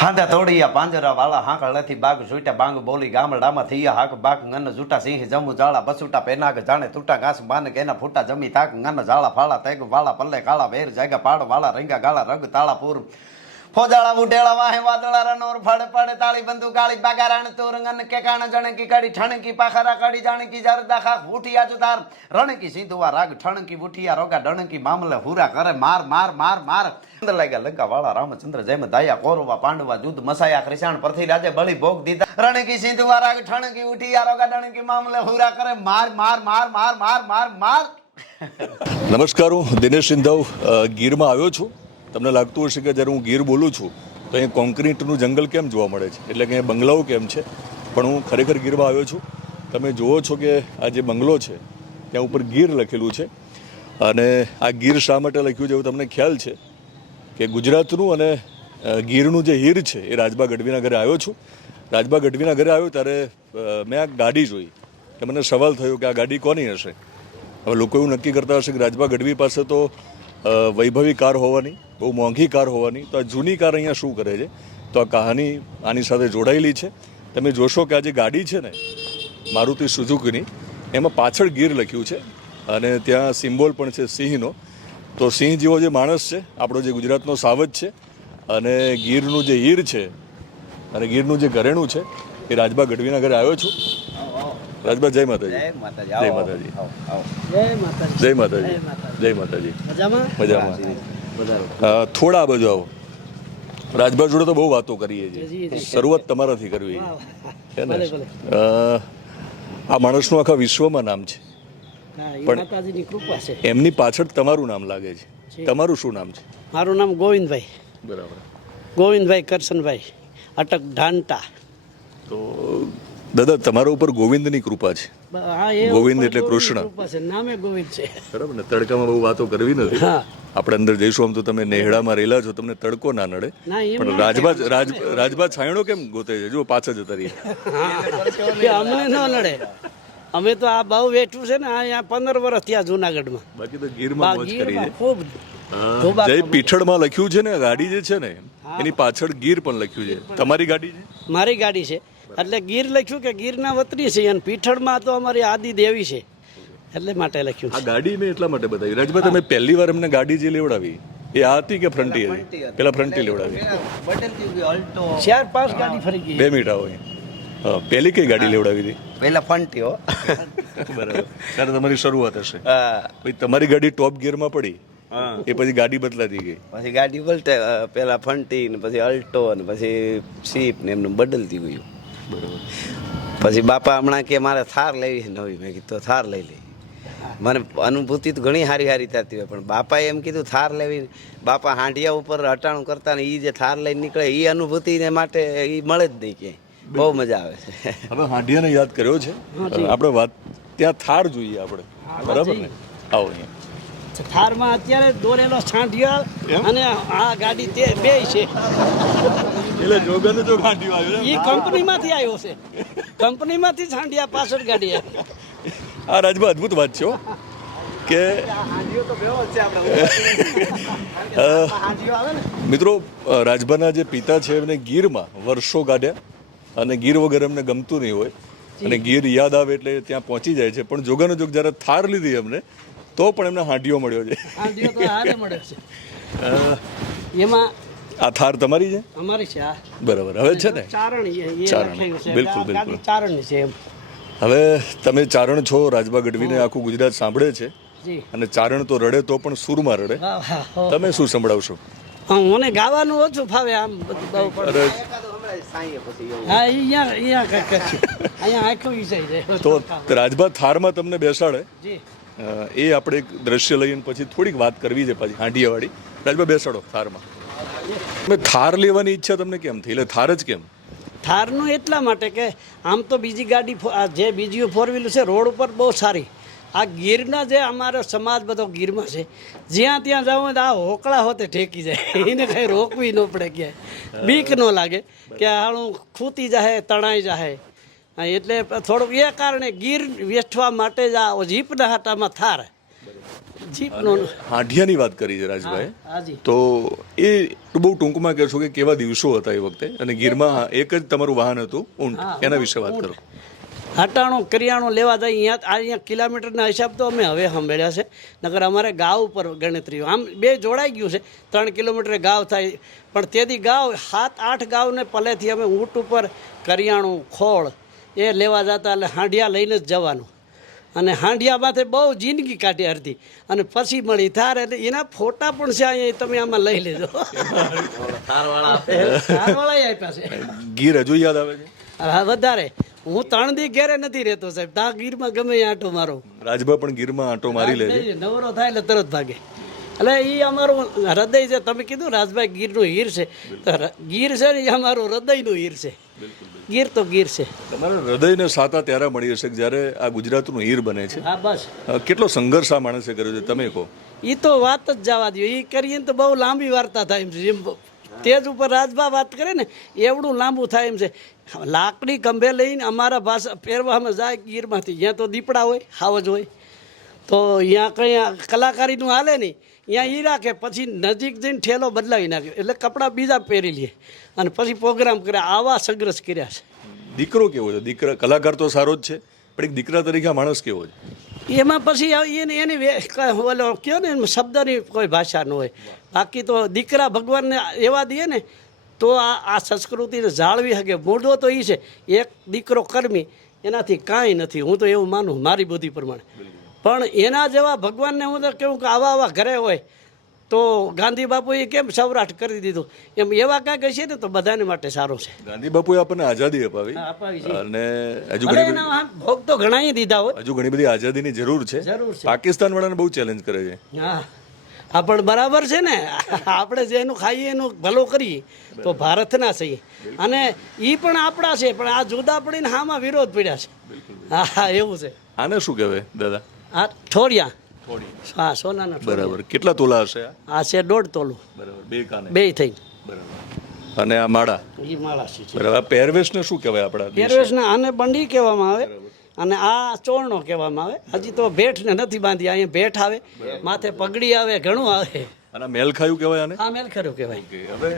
હાંડા તોડિયા પાંજરા વાળા હાંકળથી બાગ છૂટ્યા બાંગ બોલી ગામડામાં થયા હાક બાક ngન જૂટા સિંહ જમુ જાળા બસુટા પેનાગ જાણે તૂટા ઘાસ બાન કેના ફૂટા જમી તાક ngન જાળા ફાળા તેગ વાળા પલ્લે કાળા વેર જાગા પાડ વાળા રંગા ગાળા રગ તાળાપુર ફોજાળા ઉડેળા વાહે વાદળા રનોર ફાડે પાડે તાળી બંદુ કાળી બાગારાણ તોર ngન કે કાણ જણકી કાડી ઠણકી પાખરા કાડી જાણકી જરદા ખા ઉઠિયા જુતાર રણકી સિંધુવા રાગ ઠણકી ઉઠિયા રોગા ડણકી મામલે હુરા કરે માર માર માર માર અંદર લાગ્યા લંકા વાળા રામચંદ્ર જયમ દાયા કૌરવા પાંડવા યુદ્ધ મસાયા કૃષ્ણ પરથી રાજે બળી ભોગ દીધા રણકી સિંધુવા રાગ ઠણકી ઉઠિયા રોગા ડણકી મામલે હુરા કરે માર માર માર માર માર માર માર નમસ્કાર, હું દિનેશ સિંધવ ગીરમાં આવ્યો છું. તમને લાગતું હશે કે જ્યારે હું ગીર બોલું છું તો અહીં કોન્ક્રીટનું જંગલ કેમ જોવા મળે છે, એટલે કે અહીંયા બંગલાઓ કેમ છે, પણ હું ખરેખર ગીરમાં આવ્યો છું. તમે જુઓ છો કે આ જે બંગલો છે ત્યાં ઉપર ગીર લખેલું છે. અને આ ગીર શા માટે લખ્યું છે એવું તમને ખ્યાલ છે કે ગુજરાતનું અને ગીરનું જે હીર છે એ રાજબા ગઢવીના ઘરે આવ્યો છું. રાજબા ગઢવીના ઘરે આવ્યો ત્યારે મેં આ ગાડી જોઈ કે મને સવાલ થયો કે આ ગાડી કોની હશે. હવે લોકો એવું નક્કી કરતા હશે કે રાજબા ગઢવી પાસે તો વૈભવી કાર હોવાની, બહુ મોંઘી કાર હોવાની, તો આ જૂની કાર અહીંયા શું કરે છે. તો આ કહાની આની સાથે જોડાયેલી છે. તમે જોશો કે આ જે ગાડી છે ને મારુતિ સુઝુકીની, એમાં પાછળ ગીર લખ્યું છે અને ત્યાં સિમ્બોલ પણ છે સિંહનો. તો સિંહ જેવો જે માણસ છે આપણો જે ગુજરાતનો સાવજ છે અને ગીરનું જે હીર છે અને ગીરનું જે ઘરેણું છે એ રાજબા ગઢવીના ઘરે આવ્યો છું. રાજબા જય માતાજી. જય માતાજી. જય માતાજી. જય માતાજી. મજામાં. થોડા બાજુ આવો. રાજબા જોડે તો બહુ વાતો કરીએ છીએ, શરૂઆત તમારાથી કરવી છે ને. આ માણસનું આખા વિશ્વમાં નામ છે, પણ એમની પાછળ તમારું નામ લાગે છે. તમારું શું નામ છે? મારું નામ ગોવિંદભાઈ. બરાબર. ગોવિંદભાઈ કરશનભાઈ અટક ઢાંટા. તો દાદા તમારા ઉપર ગોવિંદની કૃપા છે. ગોવિંદ એટલે કૃષ્ણ. નામે ગોવિંદ છે. બરાબર ને. તડકામાં બહુ વાતો કરવી નથી. આપણે અંદર જઈશું. આમ તો તમે નેહડામાં રહેલા છો, તમને તડકો ના નડે, પણ રાજબા છાંયડો કેમ ગોતે છે? જો પાછા જતા રહીએ. અમને ન નડે. અમે તો આ બહુ વેઠું છે ને, અહીંયા 15 વર્ષ થયા જુનાગઢમાં. બાકી તો ગીરમાં મોજ કરી છે. ખૂબ જય પીઠળમાં લખ્યું છે ને, ગાડી જે છે ને એની પાછળ ગીર પણ લખ્યું છે. તમારી ગાડી છે? મારી ગાડી છે એટલે ગીર લખ્યું કે ગીરના વતની છે, અને પીઠળમાં તો અમારી આદિ દેવી છે એટલે માટે લખ્યું છે. આ ગાડી મેં એટલા માટે બતાવી. રાજભાઈ, તમે પહેલી વાર એમને ગાડી જે લેવડાવી એ આ હતી કે ફ્રન્ટી હતી? પેલા ફ્રન્ટી લેવડાવી. 4-5 ગાડી ફરી ગઈ. 2 મિનિટ આવો. પહેલી કઈ ગાડી લેવડાવી હતી? પેલા ફંટી હો. બરાબર. ત્યારે તમારી શરૂઆત હશે. પછી તમારી ગાડી ટોપ ગિયરમાં પડી, એ પછી ગાડી બદલાતી ગઈ. પછી ગાડી પલટે, પેલા ફંટી ને પછી અલ્ટો ને પછી સીપ ને એમનું બદલતી ગયું. પછી બાપા હમણાં કે મારે થાર લેવી છે નવી. મેં કીધું થાર લઈ લઈ. મને અનુભૂતિ તો ઘણી સારી સારી થતી હોય, પણ બાપાએ એમ કીધું થાર લેવી. બાપા હાંડિયા ઉપર હટાણું કરતા ને એ જે થાર લઈને નીકળે એ અનુભૂતિને માટે એ મળે જ નહીં ક્યાંય. બહુ મજા આવે છે. હવે હાંડિયાને યાદ કર્યો છે આપણે વાત. ત્યાં થાર જોઈએ આપણે, બરાબર ને? આવો અહીંયા. થારમાં અત્યારે દોરેલો છાંઢિયો અને આ ગાડી તે બે છે. એટલે જોગાને જો ગાંઠિયો આવ્યો. એ કંપનીમાંથી આવ્યો છે. કંપનીમાંથી છાંઢિયા પાછળ ગાડી આવી. આ રાજમાં અદ્ભુત વાત છે કે મિત્રો, રાજભાના જે પિતા છે એમને ગીરમાં વર્ષો કાઢ્યા અને ગીર વગર એમને ગમતું નહીં હોય અને ગીર યાદ આવે એટલે ત્યાં પહોંચી જાય છે. પણ જોગાનો જોગ જ્યારે થાર લીધી એમને તો પણ એમને હાંડિયો મળ્યો છે. હાંડિયો તો હારે મળ્યો છે. એમાં આ થાર તમારી છે? અમારી છે. બરાબર. હવે છે ને ચારણ. બિલકુલ બિલકુલ ચારણની છે એમ. હવે તમે ચારણ છો. રાજબા ગઢવીને આખું ગુજરાત સાંભળે છે અને ચારણ તો રડે તો પણ સૂરમાં રડે. તમે શું સંભળાવશો? મને ગાવાનું ઓછું ફાવે. આમ તો રાજબા થારમાં તમને બેસાડે એ આપણે એક દ્રશ્ય લઈને પછી થોડીક વાત કરવી છે પાછી હાંડિયાવાળી. રાજબા બેસાડો થારમાં. થાર લેવાની ઈચ્છા તમને કેમ થઈ? એટલે થાર જ કેમ? થારનું એટલા માટે કે આમ તો બીજી ગાડી જે બીજી 4-વ્હીલર છે રોડ ઉપર બહુ સારી. આ ગીરના જે અમારો સમાજ બધો ગીરમાં છે, જ્યાં ત્યાં જાવ આ હોકળા હોતે ઠેકી જાય. એને કંઈ રોકવી ન પડે, ક્યાંય બીક ન લાગે કે હાણું ખૂતી જાય, તણાઈ જાય. એટલે થોડુંક એ કારણે ગીર વેઠવા માટે જ આ જીપના હાટામાં થાર જીપનો હાંડિયાની વાત કરી છે રાજભાઈ, હાજી તો એ બહુ ટૂંકમાં કહેશો કે કેવા દિવસો હતા એ વખતે, અને ગીરમાં એક જ તમારું વાહન હતું ઊંટ, એના વિશે વાત કરો. હટાણું કરિયાણું લેવા જાય અહીંયા કિલોમીટરના હિસાબ તો અમે હવે સાંભળ્યા છે, નકર અમારે ગાવ ઉપર ગણતરીઓ આમ બે જોડાઈ ગયું છે, 3 કિલોમીટરે ગાવ થાય, પણ તેથી ગાવ 7-8 ગાવને પલેથી અમે ઊંટ ઉપર કરિયાણું ખોળ એ લેવા જતા, એટલે હાંડિયા લઈને જ જવાનું, અને હાંડિયામાંથી બહુ જિંદગી કાઢી અડધી, અને પછી મળી થાર, એટલે એના ફોટા પણ છે અહીંયા, તમે આમાં લઈ લેજો. થારવાળા આપ્યા છે. ગીર હજુ યાદ આવે છે? હા વધારે. હું 3 દી ઘેરે નથી રહેતો સાહેબ, તા ગીરમાં ગમે એ આંટો મારો. રાજભા પણ ગીરમાં આંટો મારી લે છે. નવરો થાય એટલે તરત ભાગે. એટલે એ અમારું હૃદય છે. તમે કીધું રાજભાઈ ગીરનું હીર છે, તો ગીર છે ને એ અમારું હૃદયનું હીર છે. ગીર તો ગીર છે. તમારા હૃદયને સાતા ત્યારે મળી હશે કે જ્યારે આ ગુજરાતનું હીર બને છે. હા બસ. કેટલો સંઘર્ષ આ માણસે કર્યો છે, તમે કહો. એ તો વાત જ જવા દો, એ કરીએ તો બહુ લાંબી વાર્તા થાય એમ છે. જેમ તેજ ઉપર રાજભા વાત કરે ને એવડું લાંબુ થાય એમ છે. લાકડી ખંભે લઈને અમારા ભાષા પહેરવામાં જાય ગીરમાંથી, ત્યાં તો દીપડા હોય, હાવજ હોય, તો ત્યાં કંઈ કલાકારીનું હાલે નહીં, ત્યાં એ રાખે, પછી નજીક જઈને ઠેલો બદલાવી નાખ્યો, એટલે કપડાં બીજા પહેરી લઈએ, અને પછી પ્રોગ્રામ કર્યા. આવા સંઘર્ષ કર્યા છે. દીકરો કેવો છે? દીકરા કલાકાર તો સારો જ છે, પણ એક દીકરા તરીકે આ માણસ કેવો છે? એમાં પછી એની ઓલો કયો ને શબ્દની કોઈ ભાષા ન હોય. બાકી તો દીકરા ભગવાનને એવા દે ને તો આ સંસ્કૃતિને જાળવી શકે. મુદ્દો તો એ છે, એક દીકરો કર્મી એનાથી કાંઈ નથી, હું તો એવું માનું મારી બુદ્ધિ પ્રમાણે. પણ એના જેવા ભગવાનને હું તો કહું કે આવા ઘરે હોય તો ગાંધી બાપુએ કેમ સૌરાષ્ટ્ર કરી દીધું, એમ એવા કાંઈક હશે ને તો બધાને માટે સારું છે. ગાંધી બાપુએ આપણને આઝાદી અપાવી, અને હજુ ભોગ તો ઘણા દીધા હોય, હજુ ઘણી બધી આઝાદીની જરૂર છે. પાકિસ્તાન વાળાને બહુ ચેલેન્જ કરે છે. હા પણ બરાબર છે ને, આપણે જેનું ખાઈએ એનું ભલો કરીએ તો ભારતના છીએ, અને એ પણ આપણા છે, પણ આ જુદા પડીને હામાં વિરોધ પડ્યા છે. હા એવું છે. આને શું કહેવાય દાદા? આ ઠોરિયા. હા સોનાના. બરાબર. કેટલા તોલા હશે આ છે 1.5 તોલું. બરાબર. બે કાને. બે થઈ. બરાબર. અને આ માળા? એ માળા છે. બરાબર. આ પહેરવેશને શું કહેવાય આપણા? પહેરવેશને આને બંડી કહેવામાં આવે, અને આ ચોરણો કહેવામાં આવે. હજી તો ભેટને નથી બાંધી, અહીંયા ભેટ આવે, માથે પગડી આવે, ઘણું આવે. અને મેલખાયું કહેવાય આને? હા મેલખાયું કહેવાય. હવે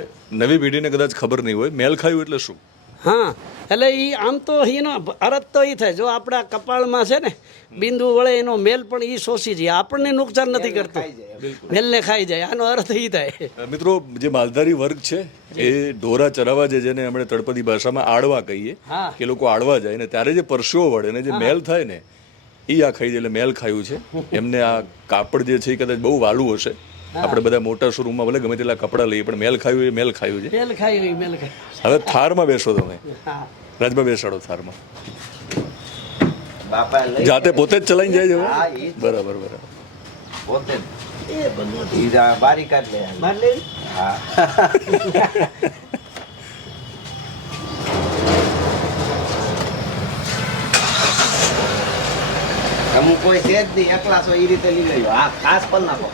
નવી પેઢીને કદાચ ખબર નહીં હોય મેલખાયું એટલે શું. હા એટલે એ આમ તો એનો અર્થ તો એ થાય, જો આપણા કપાળમાં છે ને બિંદુ વળે એનો મેલ પણ એ શોષી જાય, આપણને નુકસાન નથી કરતો, મેલને ખાઈ જાય, આનો અર્થ એ થાય. મિત્રો, જે માલધારી વર્ગ છે એ ઢોરા ચરાવવા જે જેને આપણે તળપદી ભાષામાં આડવા કહીએ, કે લોકો આડવા જાય ને ત્યારે જે પરસેવો વળે ને જે મેલ થાય ને એ આ ખાઈ જાય, એટલે મેલ ખાયું છે. એમને આ કાપડ જે છે એ કદાચ બહુ વાલું હશે. આપણે બધા મોટા શોરૂમમાં ભલે ગમે તેટલા કપડાં લઈએ, પણ મેલ ખાયું એ મેલ ખાયું છે. મેલ ખાયું મેલ ખાયું. હવે થારમાં બેસો તમે, રાજભા બેસાડો થારમાં. જાતે પોતે જ ચલાવીને જાય છે હવે? બરાબર બરાબર. પોતે બારી કાઢ લે. હા અમુક કોઈ છે જ નહીં, એકલા છો એ રીતે લઈ ગયો. હા ખાસ પણ નાખો.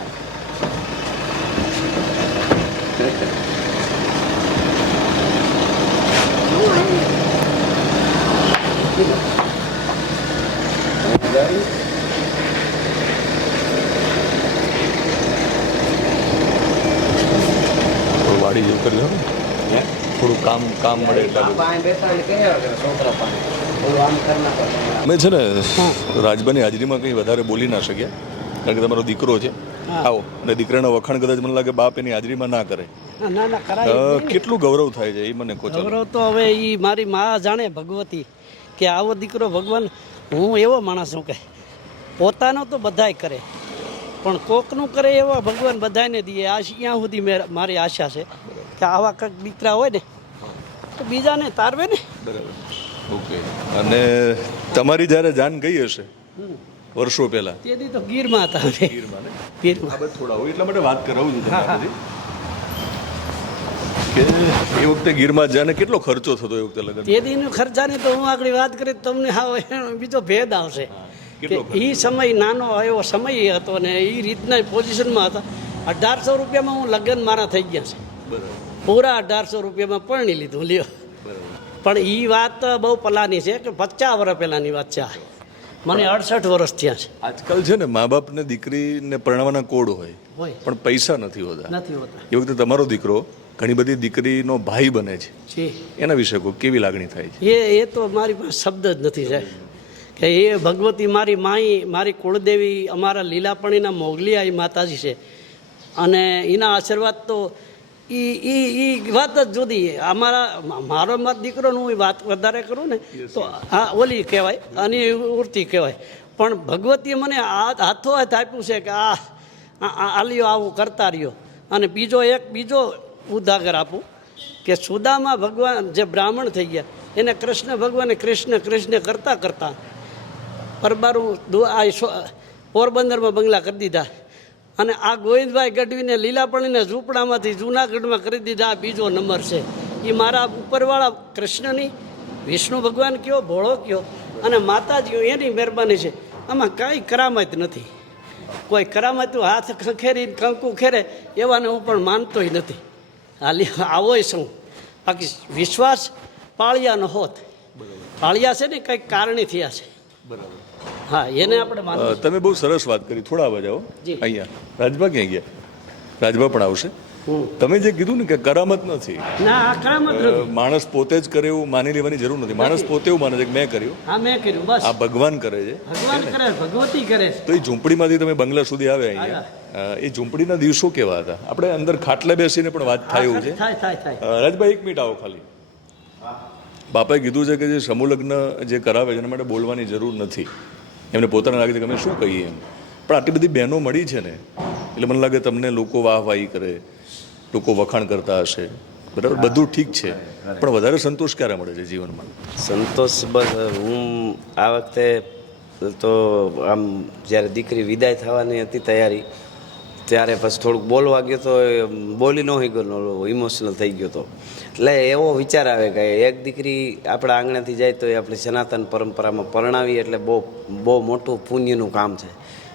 વાડી જેવું કરી લો, થોડું કામ મળે એટલે. અમે છે ને રાજભાની હાજરીમાં કંઈ વધારે બોલી ના શક્યા, કારણ કે તમારો દીકરો છે. આવો, અને દીકરાના વખાણ કદાચ મને લાગે બાપ એની હાજરીમાં ના કરે. કેટલું ગૌરવ થાય છે એ મને કહો. ગૌરવ તો હવે એ મારી મા જાણે ભગવતી, કે આવો દીકરો ભગવાન. હું એવો માણસ છું કે પોતાનો તો બધાય કરે, પણ કોકનું કરે એવા ભગવાન બધાને દે. ત્યાં સુધી મારી આશા છે કે આવા કંઈક દીકરા હોય ને તો બીજાને તારવે ને. બરાબર. ઓકે. અને તમારી જ્યારે જાન ગઈ હશે વર્ષો પહેલા, તેથી તો ગીરમાં હતા. ગીરમાં ને? ગીરમાં થોડા હોય એટલા માટે વાત કરાવું છું તમને કે એ વખતે ગીરમાં જાને કેટલો ખર્ચો થતો એ વખતે લગ્ન? તેદીનો ખર્ચાની તો હું આગળ વાત કરી તમને હા બીજો ભેદ આવશે કે એ સમય નાનો એવો સમય હતો ને એ રીતના પોઝિશનમાં હતા. 1800 રૂપિયામાં હું લગ્ન મારા થઈ ગયા છે. પૂરા 1800 રૂપિયામાં પરણી લીધું લ્યો. પણ એ વાત બહુ પલાની છે કે 50 વર્ષ પહેલાંની વાત છે. મને 68 વર્ષ થયા છે. આજકાલ છે ને મા બાપને દીકરીને પરણાવવાના કોડ હોય હોય પણ પૈસા નથી હોતા. નથી હોતા એ વખતે તમારો દીકરો ઘણી બધી દીકરીનો ભાઈ બને છે, છે. એના વિશે કોઈ કેવી લાગણી થાય છે? એ તો મારી પાસે શબ્દ જ નથી સાહેબ કે એ ભગવતી મારી માઈ, મારી કુળદેવી, અમારા લીલાપણીના મોગલિયા એ માતાજી છે અને એના આશીર્વાદ તો એ વાત જ જુદી. મારો મત દીકરોનું હું વાત વધારે કરું ને તો હા ઓલી કહેવાય અને ઉડતી કહેવાય, પણ ભગવતીએ મને હાથો હાથ આપ્યું છે કે આલિયો આવું કરતા રહ્યો. અને બીજો ઉદાગર આપું કે સુદામા ભગવાન જે બ્રાહ્મણ થઈ ગયા એને કૃષ્ણ ભગવાને કૃષ્ણ કૃષ્ણ કરતાં કરતાં પરબારું પોરબંદરમાં બંગલા કરી દીધા અને આ ગોવિંદભાઈ ગઢવીને લીલાપણીને ઝૂંપડામાંથી જૂનાગઢમાં કરી દીધા. આ બીજો નંબર છે. એ મારા ઉપરવાળા કૃષ્ણની, વિષ્ણુ ભગવાન કયો, ભોળો કયો અને માતાજીઓ એની મહેરબાની છે. આમાં કાંઈ કરામત નથી. કોઈ કરામતું હાથ ખખેરી કંકુ ખેરે એવાને હું પણ માનતોય નથી. આવોય શું બાકી વિશ્વાસ પાળિયાનો હોત. પાળિયા છે ને કંઈક કારણે થયા છે. બરાબર. હા એને આપણે માનવું. તમે બહુ સરસ વાત કરી. થોડા અવાજ આવો જી. અહીંયા. રાજભા ક્યાં ગયા? રાજભા પણ આવશે. તમે જે કીધું ને કે કરામત નથી, ના આ કરામત નથી. માણસ પોતે જ કરે એવું માની લેવાની જરૂર નથી. માણસ પોતે એવું માને છે કે મેં કર્યું, હા મેં કર્યું બસ. આ ભગવાન કરે છે. ભગવાન કરે, ભગવતી કરે છે. તો એ ઝૂંપડીમાંથી તમે બંગલા સુધી આવે અહીંયા, એ ઝૂંપડીના દિવસો કેવા હતા? આપણે અંદર ખાટલે બેસીને પણ વાત થાય એવું છે. થાય. રાજભાઈ એક મિનિટ આવો ખાલી. બાપાએ કીધું છે કે જે સમૂહ લગ્ન જે કરાવે છે એના માટે બોલવાની જરૂર નથી. એમને પોતાને લાગે છે કે અમે શું કહીએ એમ, પણ આટલી બધી બહેનો મળી છે ને એટલે મને લાગે તમને લોકો વાહવાહી કરે, લોકો વખાણ કરતા હશે, બરાબર, બધું ઠીક છે, પણ વધારે સંતોષ ક્યારે મળે છે જીવનમાં? સંતોષ બસ હું આ વખતે તો આમ જ્યારે દીકરી વિદાય થવાની હતી તૈયારી ત્યારે પછી થોડુંક બોલવા ગયો તો બોલી ન હોય ગયો, ઇમોશનલ થઈ ગયો તો. એટલે એવો વિચાર આવે કે એક દીકરી આપણા આંગણાથી જાય તો એ આપણી સનાતન પરંપરામાં પરણાવી એટલે બહુ મોટું પુણ્યનું કામ છે.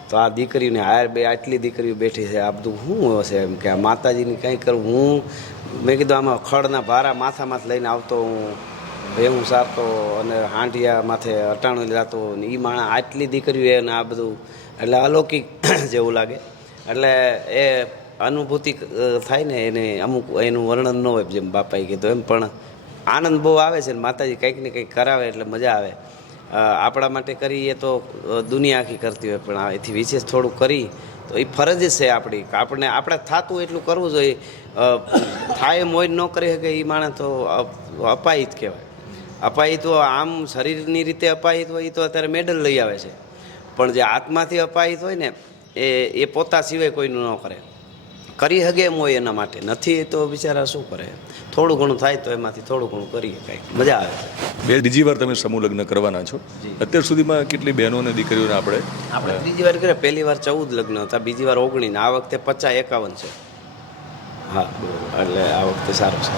તો આ દીકરીઓને હાર આટલી દીકરીઓ બેઠી છે, આ બધું શું હશે એમ કે આ માતાજીની કંઈ કરવું. મેં કીધું આમાં ખડના ભારા માથામાંથી લઈને આવતો હું, ભેહું સારતો અને હાંડિયા માથે અટાણું લાતો ને એ માણસ આટલી દીકરીઓ એને આ બધું એટલે અલૌકિક જેવું લાગે. એટલે એ અનુભૂતિ થાય ને એને અમુક એનું વર્ણન ન હોય જેમ બાપાએ કીધું એમ, પણ આનંદ બહુ આવે છે ને માતાજી કંઈક ને કંઈક કરાવે એટલે મજા આવે. આપણા માટે કરીએ તો દુનિયા આખી કરતી હોય, પણ એથી વિશેષ થોડું કરી તો એ ફરજ જ છે આપણી. આપણે થતું એટલું કરવું જોઈએ. થાય મોજ ન કરી શકે એ માણસ તો અપાહિત કહેવાય. અપાહિત તો આમ શરીરની રીતે અપાહિત હોય એ તો અત્યારે મેડલ લઈ આવે છે, પણ જે આત્માથી અપાહિત હોય ને એ પોતા સિવાય કોઈનું ન કરે. કરી શકે એમ હોય એના માટે, નથી તો બિચારા શું કરે. થોડું ઘણું થાય તો એમાંથી થોડું ઘણું કરીએ, કંઈક મજા આવે. બીજી વાર તમે સમૂહ લગ્ન કરવાના છો. અત્યાર સુધીમાં કેટલી બહેનો અને દીકરીઓને આપણે ત્રીજી વાર કરીએ. પહેલી વાર 14 લગ્ન હતા, બીજી વાર 19, આ વખતે 50-51 છે. હા એટલે આ વખતે સારું છે.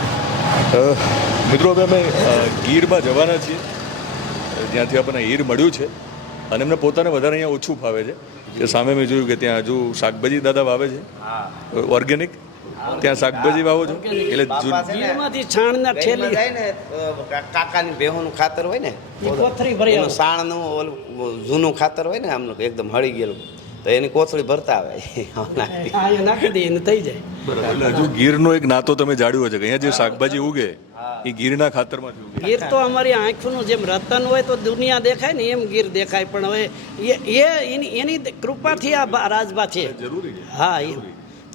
મિત્રો હવે અમે ગીરમાં જવાના છીએ, જ્યાંથી આપણને હીર મળ્યું છે અને એમને પોતાને વધારે અહીંયા ઓછું ફાવે છે કે સામે મેં જોયું કે ત્યાં હજુ શાકભાજી દાદા વાવે છે ઓર્ગેનિક. ત્યાં શાકભાજી વાવો છો એટલે ગીરમાંથી છાણના ઠેલી જાય ને કાકાની ભેહોનું ખાતર હોય ને, કોથળી ભરી એનું સાણનું ઓલું જૂનું ખાતર હોય ને આમનું એકદમ હળી ગયેલું, તો એની કોથળી ભરતા આવે નાખી દઈએ ને થઈ જાય. એટલે હજુ ગીરનો એક નાતો તમે જાળવ્યો છે કે અહીંયા જે શાકભાજી ઉગે એ ગીરના ખાતરમાંથી ઉગે. ગીર તો અમારી આંખનું જેમ રતન હોય તો દુનિયા દેખાય ને એમ ગીર દેખાય, પણ હવે એની કૃપાથી આ રાજભા છે. હા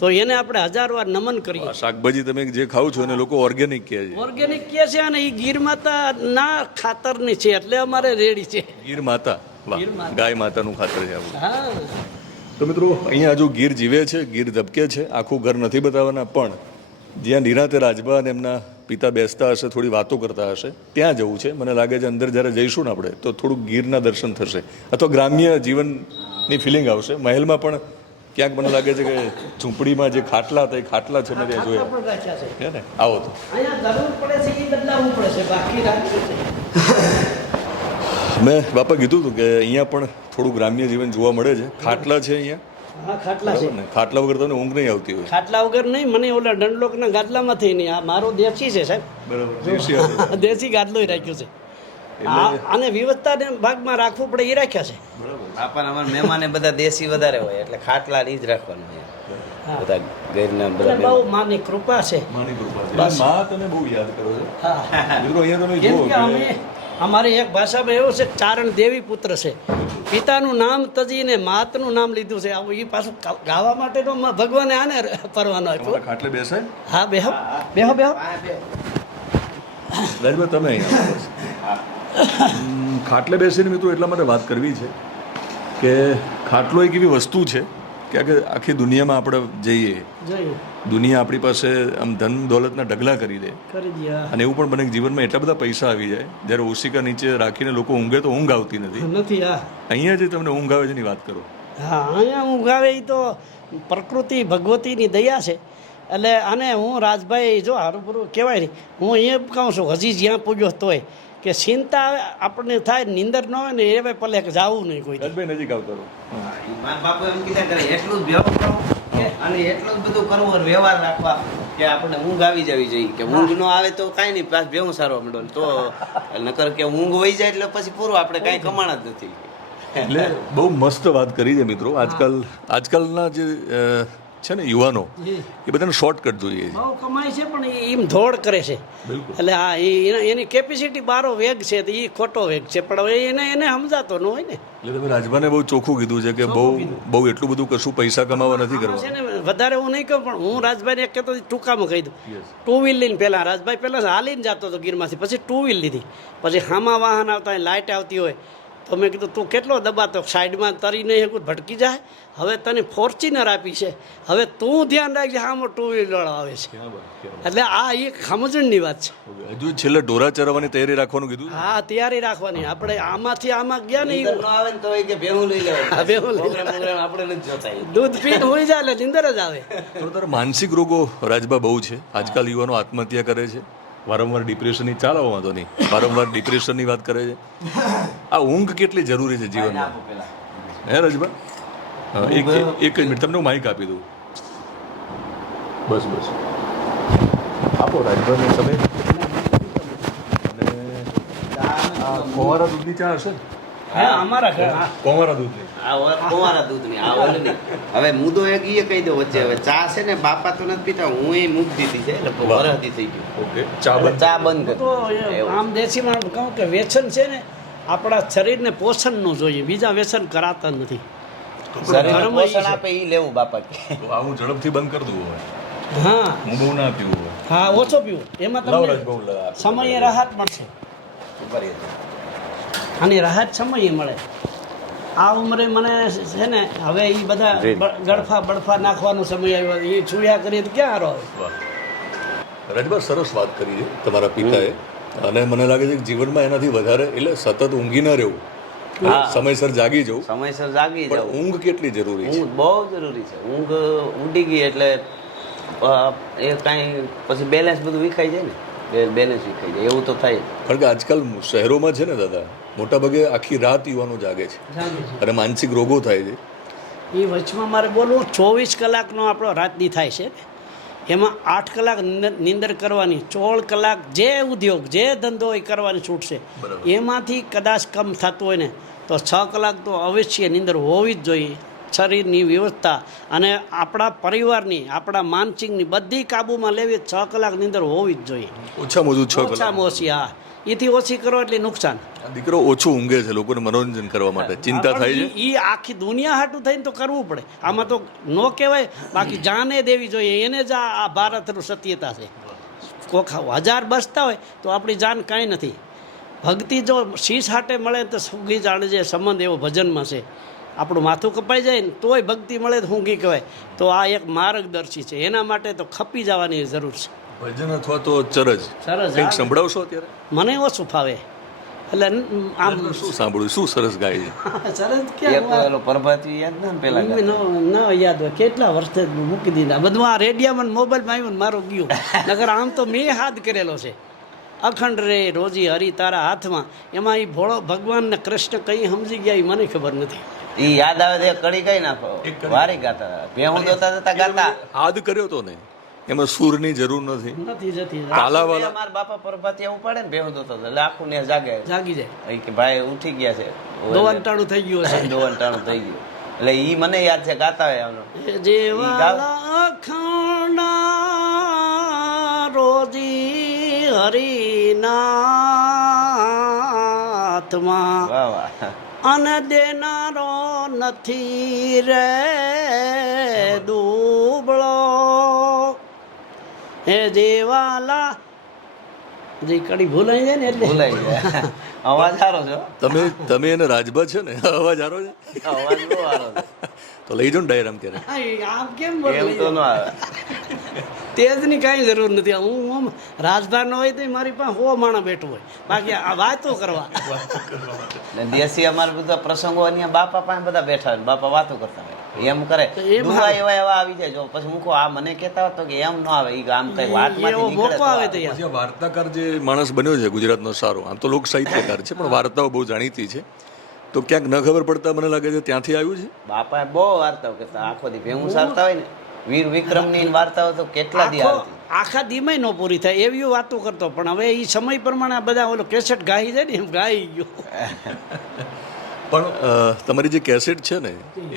તો એને આપણે 1000 વાર નમન કરીએ. શાકભાજી તમે જે ખાવ છો એને લોકો ઓર્ગેનિક કહે છે. ઓર્ગેનિક કહે છે અને એ ગીર માતા ના ખાતરની છે એટલે અમારે રેડી છે. ગીર માતા, વાહ, ગાય માતાનું ખાતર છે આપણું. હા તો મિત્રો અહીંયા હજુ ગીર જીવે છે, ગીર ધબકે છે. આખું ઘર નથી બતાવવાના, પણ જ્યાં નિરાતે રાજભા અને એમના પિતા બેસતા હશે, થોડી વાતો કરતા હશે, ત્યાં જવું છે. મને લાગે છે અંદર જ્યારે જઈશું ને આપણે તો થોડુંક ગીરના દર્શન થશે અથવા ગ્રામ્ય જીવનની ફિલિંગ આવશે. મહેલમાં પણ ક્યાંક મને લાગે છે કે ઝૂંપડીમાં જે ખાટલા હતા એ ખાટલા છે મેં ત્યાં જોયા છે ને. આવો તો અહીંયા જરૂર પડે છે એ બદલાવવું પડે છે, બાકી રાખ્યું છે. મેં બાપા કીધું હતું કે અહીંયા પણ થોડું ગ્રામ્ય જીવન જોવા મળે છે. ખાટલા છે અહીંયા, હા ખાટલા છે. ને ખાટલા વગર તમને ઊંઘ નહીં આવતી હોય. ખાટલા વગર નહીં, મને ઓલા દંડલોકના ગાદલામાંથી નહીં. આ મારો દેશી છે સાહેબ, બરાબર, દેશી ગાદલો રાખ્યો છે. આને વિવિધતાને ભાગમાં રાખવું પડે એ રાખ્યા છે. આપણ અમારા મહેમાને બધા દેશી વધારે હોય એટલે ખાટલા ની જ રાખવાનું હોય. બધા ગેરના એટલે બધા બહુ માની કૃપા છે. માની કૃપા છે. માં તને બહુ યાદ કરો છો મિત્રો. અહીંયા તમે કેમ જુઓ કે અમે અમારી એક ભાષામાં એવું છે ચારણ દેવી પુત્ર છે. પિતાનું નામ તજીને માતનું નામ લીધું છે. આવું એ પાછું ગાવા માટે તો ભગવાને આને પરવાનો આપ્યો. ખાટલે બેસાય. હા બેહો બેહો બેહો. રાજભાઈ તમે અહીંયા ખાટલે બેસીને મિત્રો એટલા માટે વાત કરવી છે કે ખાટલો એક એવી વસ્તુ છે કે આખી દુનિયામાં આપણે જઈએ, જોઈએ દુનિયા આપણી પાસે આમ ધન દોલતના ઢગલા કરી દે, કરી દઈએ. અને એવું પણ બને કે જીવનમાં એટલા બધા પૈસા આવી જાય જ્યારે ઓશિકા નીચે રાખીને લોકો ઊંઘે તો ઊંઘ આવતી નથી. નથી. હા અહીંયા જે તમને ઊંઘ આવે છે એની વાત કરો. હા અહીંયા ઊંઘ આવે એ તો પ્રકૃતિ ભગવતીની દયા છે. એટલે આને હું રાજભાઈ જો હારું કહેવાય નહીં, હું એ કહું છું હજી જ્યાં પૂજ્યો તોય કે ચિંતા આપણને થાય નીંદર ન હોય ને એ પલે કે જવું નહીં કોઈ. રાજભાઈ નજીક આવતો રહો. મારા બાપુ એમ કીધા કરે એટલું જ વ્યવહાર કરો અને એટલું જ બધું કરવું વ્યવહાર રાખવા કે આપણને ઊંઘ આવી જવી જોઈએ. કે ઊંઘ ન આવે તો કાંઈ નહીં, પાછ ભેવું સારવા માંડો તો નકર કે ઊંઘ વહી જાય એટલે પછી પૂરું આપણે કાંઈ કમાણ જ નથી. એટલે બહુ મસ્ત વાત કરી છે મિત્રો. આજકાલના જે છે ને યુવાનો એ બધાને શોર્ટકટ જોઈએ છે. બહુ કમાય છે પણ એમ ધોડ કરે છે. એટલે હા એની કેપેસિટી બારો વેગ છે તો એ ખોટો વેગ છે. પણ હવે એને સમજાતો ન હોય ને. એટલે તમે રાજભાને બહુ ચોખ્ખું કીધું છે કે બહુ એટલું બધું કશું પૈસા કમાવા નથી કરવા. છે ને વધારે હું નહીં કહું પણ હું રાજભાઈને એક કહેતો ટૂંકામાં કહી દઉં. ટુ વ્હીલ લઈને પહેલાં રાજભાઈ પહેલાં હાલીને જતો હતો ગીરમાંથી, પછી ટુ વ્હીલ લીધી, પછી હામાં વાહન આવતા હોય, લાઇટ આવતી હોય તો મેં કીધું તું કેટલો દબાતો, સાઈડમાં તરી નહીં એકું ભટકી જાય. હવે તને ફોર્ચ્યુનર આપી છે, હવે તું ધ્યાન રાખજે આમાં ટુ વ્હીલર આવે છે. એટલે આ એક સમજણની વાત છે. હજુ છેલ્લે ઢોરા ચરવાની તૈયારી રાખવાનું કીધું. હા તૈયારી રાખવાની. આપણે આમાંથી આમાં ગયા ને ન આવે ને તો એ કે ભેવું લઈ લેવાનું. ભેવું લઈ પ્રોગ્રામ આપણે નથી જોતા. દૂધ પીને હોઈ જાય એટલે નીંદર જ આવે. તારા માનસિક રોગો રાજભા બહુ છે. આજકાલ યુવાનો આત્મહત્યા કરે છે, વારંવાર ડિપ્રેશનની, ચાલો વાંધો નહીં, વારંવાર ડિપ્રેશનની વાત કરે છે. આ ઊંઘ કેટલી જરૂરી છે જીવનમાં, હે રાજભા? એક જ મિનિટ તમને હું માઇક આપી દઉં. બસ આપો રાજભાને તમે. અને આ ફુવારા દૂધની ચા હશે ને? હા અમારા ઘર ફુવારા દૂધની. કુંવારા દૂધની આ ઓલી નહીં. હવે મુદ્દો એક એ કહી દો વચ્ચે. હવે ચા છે ને બાપા તો નથી પીતા, હું એ મૂકી દીધી છે એટલે વરહદી થઈ ગયું. ઓકે, ચા બંધ. ચા બંધ તો કરી. આમ દેશીમાં કહું કે વ્યસન છે ને આપણા શરીરને પોષણનું જોઈએ, બીજા વ્યસન કરાતા નથી. શરીરને પોષણ આપે એ લેવું બાપા કે. તો આ હું ઝડપથી બંધ કરી દઉં હવે. હા હું બહુ ના પીવું હવે. હા ઓછો પીવો, એમાં લાવ તમને રાજભા, હું લાવ. સમયે રાહત મળશે. આની રાહત સમયે મળે. આ ઉંમરે મને છે ને હવે એ બધા ગળફા બળફા નાખવાનો સમય આવ્યો, એ છૂયા કરીએ તો ક્યાં હારો આવે. વાહ. રાજભા સરસ વાત કરી છે તમારા પિતાએ, અને મને લાગે છે કે જીવનમાં એનાથી વધારે એટલે સતત ઊંઘી ન રહેવું, સમયસર જાગી જવું. સમયસર જાગી પણ જાવ. ઊંઘ કેટલી જરૂરી છે. ઊંઘ બહુ જરૂરી છે. ઊંઘ ઉડી ગઈ એટલે એ કાંઈ પછી બેલેન્સ બધું વિખાઈ જાય ને, બેલેન્સ વિખાઈ જાય એવું તો થાય. કારણ કે આજકાલ શહેરોમાં છે ને દાદા, મોટાભાગે આખી રાત યુવાનો જાગે છે અને માનસિક રોગો થાય છે. એ વચમાં મારે બોલવું 24 કલાકનો આપણો રાતની થાય છે, એમાં 8 કલાક નીંદર કરવાની, 16 કલાક જે ઉદ્યોગ જે ધંધો એ કરવાની છૂટ છે. એમાંથી કદાચ કમ થતું હોય ને તો 6 કલાક તો અવશ્ય નીંદર હોવી જ જોઈએ. શરીરની વ્યવસ્થા અને આપણા પરિવારની, આપણા માનસિકની બધી કાબૂમાં લેવી 6 કલાક નીંદર હોવી જ જોઈએ. ઓછામાં ઓછું 6 કલાક. ઓછામાં ઓછી. હા એથી ઓછી કરો એટલે નુકસાન. દીકરો ઓછું ઊંઘે છે, લોકોને મનોરંજન કરવા માટે ચિંતા થાય છે. એ આખી દુનિયા હાટું થઈને તો કરવું પડે. આમાં તો ન કહેવાય, બાકી જાને દેવી જોઈએ. એને જ આ ભારતનું સત્યતા છે. કોક 1000 બસતા હોય તો આપણી જાન કાંઈ નથી. ભક્તિ જો શીશ હાટે મળે તો સુગી જાણે જે સંબંધ એવો ભજનમાં છે. આપણું માથું કપાઈ જાય ને તોય ભક્તિ મળે તો ઊંઘી કહેવાય. તો આ એક માર્ગદર્શી છે. એના માટે તો ખપી જવાની જરૂર છે. ભજન અથવા તો ચરજ સરસ કંઈક સંભળાવશો અત્યારે? મને ઓછું ફાવે એટલે આમ શું સાંભળ્યું, શું સરસ ગાય છે? સરસ એક ક્યાં પેલો પ્રભાતી યાદ ને પેલા ન યાદ હોય, કેટલા વર્ષે મૂકી દીધા બધું. આ રેડિયામાં મોબાઈલમાં આવ્યું ને મારું ગયું. નગર આમ તો મેં હાથ કરેલો છે. અખંડ રે રોજી હરી તારા હાથમાં. એમાં એ ભોળો ભગવાન ને કૃષ્ણ કઈ સમજી ગયા એ મને ખબર નથી. એ યાદ આવે તો કડી કઈ નાખો, વારી ગાતા ભેહું જોતા જતા ગાતા. આદ કર્યો તો ને એમાં સૂરની જરૂર નથી. નથી જતી, કાલાવાલા મારા બાપા પરભાતી એવું પડે ને બેહું તો એટલે આખું ને જાગે જાગી જાય, એ કે ભાઈ ઉઠી ગયા છે દોવાંટાણું થઈ ગયું છે. દોવન ટાણું થઈ ગયું એટલે ઈ મને યાદ છે ગાતા હોય આમનો જેવાલા ખાણા રોજી હરિનાથમાં વાહ વાહ અને દેનારો નથી રે દુબળો એ જેવાલા જે કડી ભૂલાઈ જાય ને એટલે ભૂલાઈ જાય અવાજ સારો છે હો. તમે એને રાજભા છે ને અવાજ સારો છે અવાજ બહુ સારો છે તો લઈ જાઓ ને ડાયરામ ક્યારે. હા, આમ કેમ એમ બોલાઈ તો જાય? ન આવે તેજની કાંઈ જરૂર નથી. હું આમ રાજભાર ન હોય તો મારી પાસે 100 માણસ બેઠું હોય, બાકી આ વાતો કરવા. ને દેશી અમારે બધા પ્રસંગો અહીંયા બાપા પાસે બધા બેઠા હોય બાપા વાતો કરતા હોય એમ કરે તો એ દુહા એવા એવા આવી જાય જો પછી મૂકો આ મને કહેતા હતો કે એમ ન આવે ઈ આમ કઈ વાતમાંથી એવો નીકળે મોકો તો આવે આવે. તો યાર. પછી આ વાર્તાકાર જે માણસ બન્યો છે ગુજરાતનો સારો, આમ તો લોક સાહિત્યકાર છે પણ વાર્તાઓ બહુ જાણીતી છે, તો ક્યાંક ન ખબર પડતા મને લાગે છે ત્યાંથી આવ્યું છે. બાપા બહુ વાર્તાઓ કરતા આખો દી ભેગું સારતા હોય ને વીર વિક્રમની વાર્તાઓ તો કેટલા દી આખો આવતી આખા દીમાં નો પૂરી થાય એવી વાતો કરતો, પણ હવે એ સમય પ્રમાણે આ બધા ઓલો કેસેટ ગાઈ જાય ને એમ ગાઈ ગયો. પણ તમારી જે કેસેટ છે ને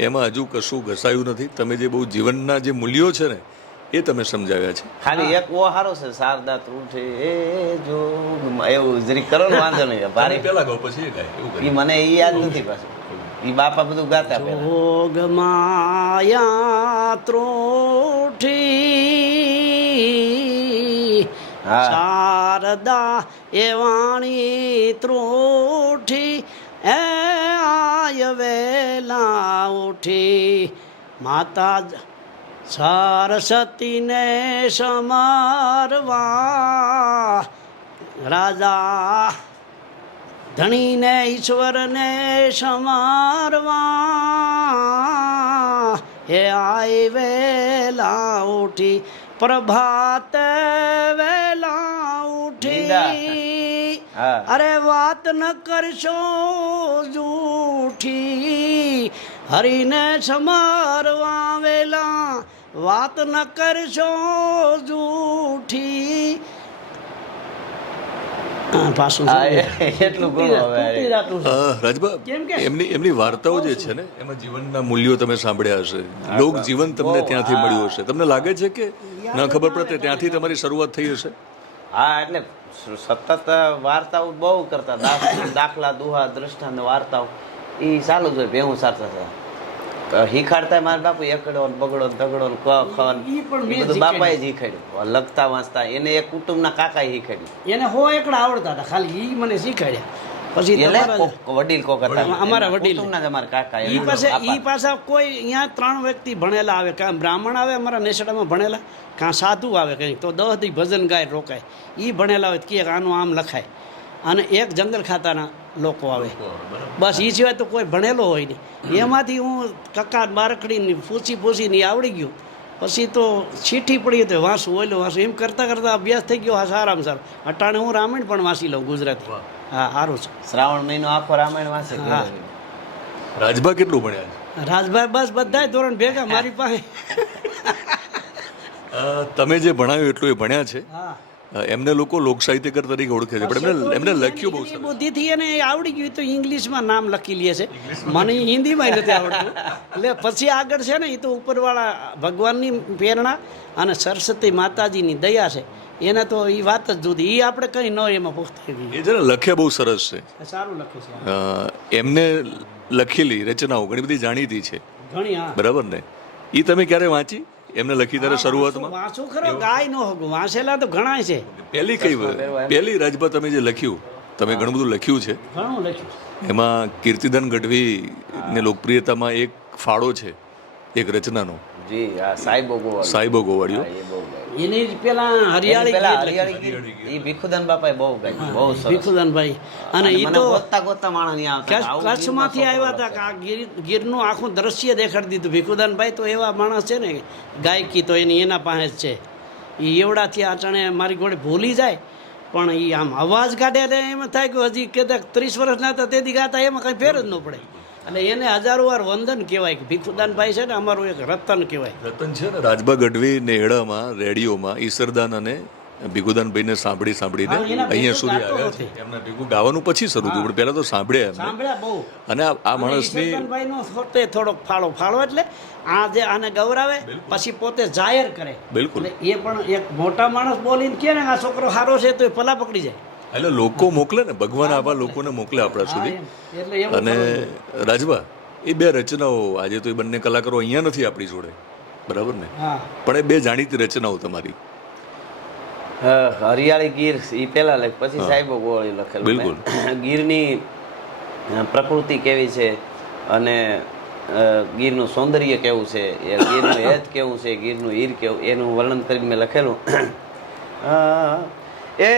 એમાં હજુ કશું ઘસાયું નથી. તમે જે બહુ જીવનના જે મૂલ્યો છે ને એ તમે સમજાવ્યા છે. ખાલી એક ઓ હારો છે શારદા ઉઠે એ જો એવું જરી કરો ને વાંધો નહીં ભારે પેલા ગો પછી એ ગાય એવું ઈ મને ઈ યાદ નથી પાછું ઈ બાપા બધું ગાતા પહેલા જોગ માયા ત્રોઠી હા. શારદા એ વાણી ત્રોઠી એ આય વેલા ઉઠી માતા સરસ્વતીને સમારવા રાજા ધણીને ઈશ્વરને સમારવા હે આય વેલા ઉઠી પ્રભાત વેલા ઉઠી હા. અરે વાત ન કરશો જૂઠી હરીને સમારવા વેલા વાત ન કરશો જૂઠી. પાછું હા, એટલું ઘણું હવે તૂટી જાતું છે. રાજભા કેમ કે? એમની વાર્તાઓ જે છે ને એમાં જીવનના મૂલ્યો તમે સાંભળ્યા હશે, લોક જીવન તમને ત્યાંથી મળ્યું હશે. તમને લાગે છે કે ન ખબર પડે ત્યાંથી તમારી શરૂઆત થઈ હશે? હા એટલે સતત વાર્તાઓ બહુ કરતા દાખલા દુહા દ્રષ્ટાંત વાર્તાઓ ઈ ચાલુ જ હોય ભેગું સારતા હતા શીખાડતા મારા બાપુ એકડો ને બગડો ને ધગડો ને ક ખ ને ઈ પણ મેં ઈ બધું બાપાએ જ શીખાડ્યું લખતા વાંચતા એને એક કુટુંબના કાકાએ શીખાડ્યું એને 100 એકડા આવડતા હતા, ખાલી ઈ મને શીખવાડ્યા. પછી એટલે તમારા વડીલ કોક હતા અમારા વડીલ. કુટુંબના જ અમારા કાકા ઈ પાછા કોઈ અહીંયા 3 વ્યક્તિ ભણેલા આવે, કાં બ્રાહ્મણ આવે અમારા નેસડામાં ભણેલા, કાં સાધુ આવે કંઈક તો 10 દી ભજન ગાય રોકાય. ઈ ભણેલા હોય કે આનું આમ લખાય, અને એક જંગલ ખાતાના લોકો આવે, બસ એ સિવાય તો કોઈ ભણેલો હોય નહીં. એમાંથી હું કક્કા બારકડીની પૂછીને આવડી ગયું. પછી તો ચીઠી પડી તો વાંચું ઓલું વાંચું એમ કરતાં કરતાં અભ્યાસ થઈ ગયો. હા, સારામાં સારું. અટાણે હું રામાયણ પણ વાંચી લઉં ગુજરાતી. હા, સારું છે. શ્રાવણ મહિનો આખો રામાયણ વાંચે હા. રાજભા કેટલું ભણ્યા છે? રાજભાઈ બસ બધાય ધોરણ ભેગા મારી પાસે. તમે જે ભણાવ્યું એટલું એ ભણ્યા છે. હા, એમને લોકો લોક સાહિત્યકાર તરીકે ઓળખે છે, પણ એમને લખ્યું બહુ એની સરસ. બુદ્ધિથી એને આવડી ગયું તો ઇંગ્લિશમાં નામ લખી લે છે. મને હિન્દીમાં નથી આવડતું. એટલે પછી આગળ છે ને એ તો ઉપરવાળા ભગવાનની પ્રેરણા અને સરસ્વતી માતાજીની દયા છે. એને તો એ વાત જ જુદી. એ આપણે કંઈ ન એમાં પૂછતી એ છે ને લખ્યા બહુ સરસ છે. સારું લખે છે એમને લખેલી રચનાઓ ઘણી બધી જાણીતી છે, ઘણી. હા, બરાબર ને? એ તમે ક્યારે વાંચી એમને લખી ત્યારે શરૂઆતમાં? વાંચું ખરો, ગાય ન હોગું. વાંચેલા તો ઘણા છે, પહેલી કઈ પહેલી રાજભા તમે જે લખ્યું, તમે ઘણું બધું લખ્યું છે, ઘણું લખ્યું. એમાં કીર્તિદાન ગઢવી ને લોકપ્રિયતામાં એક ફાળો છે એક રચનાનો, જી હા સાહેબો ગોવાળ સાહેબો ગોવાળિયો. એ બહુ ગાય. એની પેલા હરિયાળી પેલા ગીત લખ્યું. હરિયાળી ગીત ઈ ભીખુદાન બાપાએ બહુ ગાય બહુ સરસ ભીખુદાનભાઈ. અને એ મને તો ગોતતા માણસ નહીં આવતા કે આવું કચ્છમાંથી ગીરમાં આવ્યા હતા કે આ ગીરનું આખું દ્રશ્ય દેખાડી દીધું. ભીખુદાનભાઈ તો એવા માણસ છે ને, ગાયકી તો એના પાસે જ છે. એ એવડાથી આચણે મારી જોડે ભૂલી જાય, પણ એ આમ અવાજ કાઢે એટલે એમ થાય કે હજી કદાચ 30 વર્ષના હતા તેથી ગાતા એમાં કંઈ ફેર જ ન પડે. એટલે એને હજારો વાર વંદન કહેવાય કે ભીખુદાનભાઈ છે ને અમારું એક રતન કહેવાય. રતન છે ને રાજભા ગઢવી નેહડામાં રેડિયોમાં ઈસરદાન અને ભીખુદાનભાઈને સાંભળીને હા, એના અહીંયા ભેગું સુધી ગાતો આવ્યા છે. એમના ભેગું ગાવાનું પછી શરૂ થયું પણ પહેલા તો સાંભળ્યા એમને. સાંભળ્યા બહુ. અને આ માણસની ઈશ્વરદાનભાઈનો પોતે થોડોક ફાળો એટલે આ જે આને ગૌરાવે પછી પોતે જાહેર કરે. બિલકુલ. એટલે એ પણ એક મોટા માણસ બોલીને કહે ને આ છોકરો સારો છે તો એ ભલા પકડી જાય. એટલે લોકો મોકલે ને ભગવાન આવા લોકોને મોકલે આપણા સુધી. એટલે એવું અને રાજભા એ બે રચનાઓ આજે તો એ બંને કલાકારો અહીંયા નથી આપણી જોડે, બરાબર ને? હા. પણ એ બે જાણીતી રચનાઓ તમારી. હરિયાળી ગીર એ પહેલા લખ પછી સાહેબો ગોળી લખેલું બિલકુલ. મેં. ગીરની પ્રકૃતિ કેવી છે અને ગીરનું સૌંદર્ય કેવું છે, એ ગીરનું હેત કેવું છે, ગીરનું હીર કેવું, એનું વર્ણન કરીને મેં લખેલું. એ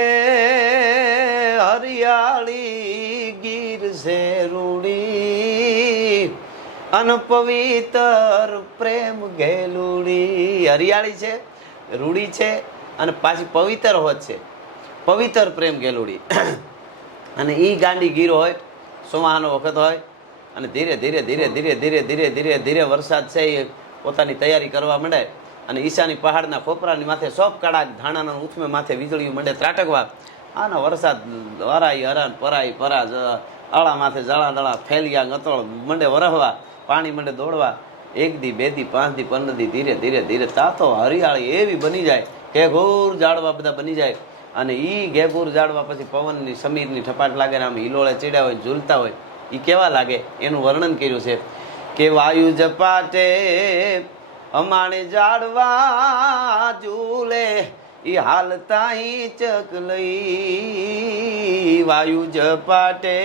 હરિયાળી ગીર છે રૂડી અન પવિત્ર પ્રેમ ગેલુડી. હરિયાળી છે, રૂડી છે અને પાછી પવિત્ર હોત છે, પવિત્ર પ્રેમ ગેલુડી. અને એ ગાંડી ગીર હોય, સોમાહાનો વખત હોય અને ધીરે ધીરે ધીરે ધીરે ધીરે ધીરે ધીરે ધીરે વરસાદ છે એ પોતાની તૈયારી કરવા માંડે અને ઈશાની પહાડના ખોપરાની માથે સોપ કાળા ધાણાના ઉથમે માથે વીજળીઓ મંડે ત્રાટકવા. આનો વરસાદ વરાઈ હરાન પરાઈ પરા આળા માથે જળા દળા ફેલિયા ગતળ મંડે વરહવા, પાણી મંડે દોડવા. 1 દી 2 દી 5 દી 15 દી ધીરે ધીરે ધીરે તાતો હરિયાળી એવી બની જાય કે ઘોર ઝાડવા બધા બની જાય. અને એ ઘેઘૂર ઝાડવા પછી પવનની સમીરની ઠપાટ લાગે ને આમ હિલોળે ચડ્યા હોય, ઝૂલતા હોય, એ કેવા લાગે એનું વર્ણન કર્યું છે કે વાયુ જપાટે અમાણે ઝાડવા ઝૂલે ઈ હાલતા ઈ ચક લઈ. વાયુ જપાટે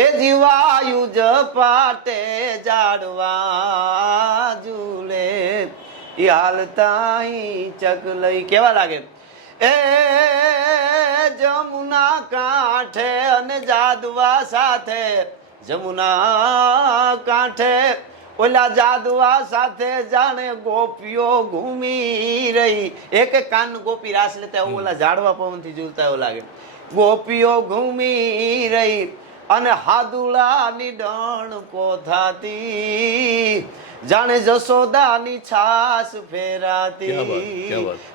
એ જીવાયુ જપાટે ઝાડવા ઝૂલે ઈ હાલતા ઈ ચક લઈ. કેવા લાગે? એ જમુના કાંઠે અને જાદવા સાથે, જમુના કાંઠે ઓલા જાદવા સાથે જાણે ગોપીઓ ઘૂમી રહી. એક કાન ગોપી રાસ લેતા એવું ઓલા ઝાડવા પવનથી ઝૂલતા એવું લાગે. ગોપીઓ ઘૂમી રહી અને હાદુલાની ડણકો થાતી જાણે જસોદાની છાસ ફેરાતી.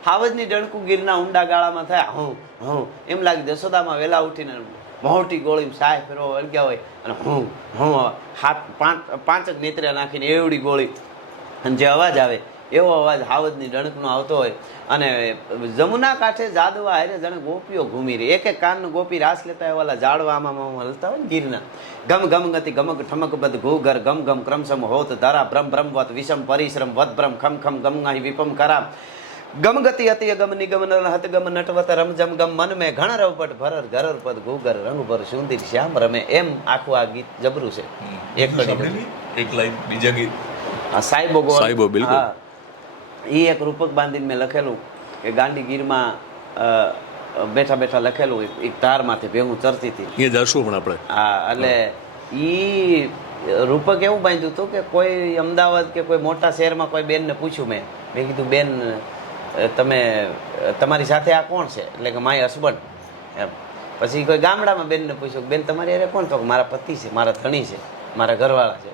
હાવજની ડણકું ગીરના ઊંડા ગાળામાં થાય. હું એમ લાગે જસોદામાં વેલા ઉઠીને મોટી ગોળી સાય ફેરવો વળગ્યા હોય અને હું હાથ પાંચ જ નેત્રે નાખીને એવડી ગોળી અને જે અવાજ આવે એવો અવાજ હાવજની ડણકનો આવતો હોય. અને જમુના કાંઠે જાદવા હારે જાણે ગોપીઓ ઘૂમી રહી. એક કાન ગોપી રાસ લેતા હોય ઓલા ઝાડવામાં હલતા હોય ને ગીરના. ગમ ગમ ગતિ ગમક ઠમક બધ ઘૂઘર ગમ ગમ ક્રમસમ હોત ધારા ભ્રમ ભ્રમવત વિષમ પરિશ્રમ વત ભ્રમ ખમ ખમ ગમગાહી વિપમ કરા ગમ ગતિ અતિ ગમ નિગમ હત ગમ નટવત રમ જમ ગમ મન મેં ઘણ રવપટ ભરર ઘરર પદ ઘૂઘર રંગ ભર સુંદર શ્યામ રમે. એમ આખું આ ગીત જબરું છે. એક લાઈન બીજા ગીત સાહેબો સાહેબો, બિલકુલ. હા, એ એક રૂપક બાંધીને મેં લખેલું કે ગાંડી ગીરમાં બેઠા બેઠા લખેલું. એક તાર માથે ભેગું ચરતી હતી. એ જશું પણ આપણે. હા, એટલે ઈ રૂપક એવું બાંધ્યું હતું કે કોઈ અમદાવાદ કે કોઈ મોટા શહેરમાં કોઈ બેનને પૂછ્યું મેં કીધું બેન તમે તમારી સાથે આ કોણ છે? એટલે કે માય હસબન્ડ એમ. પછી કોઈ ગામડામાં બેનને પૂછ્યું બેન તમારી અરે કોણ? તો મારા પતિ છે, મારા ધણી છે, મારા ઘરવાળા છે.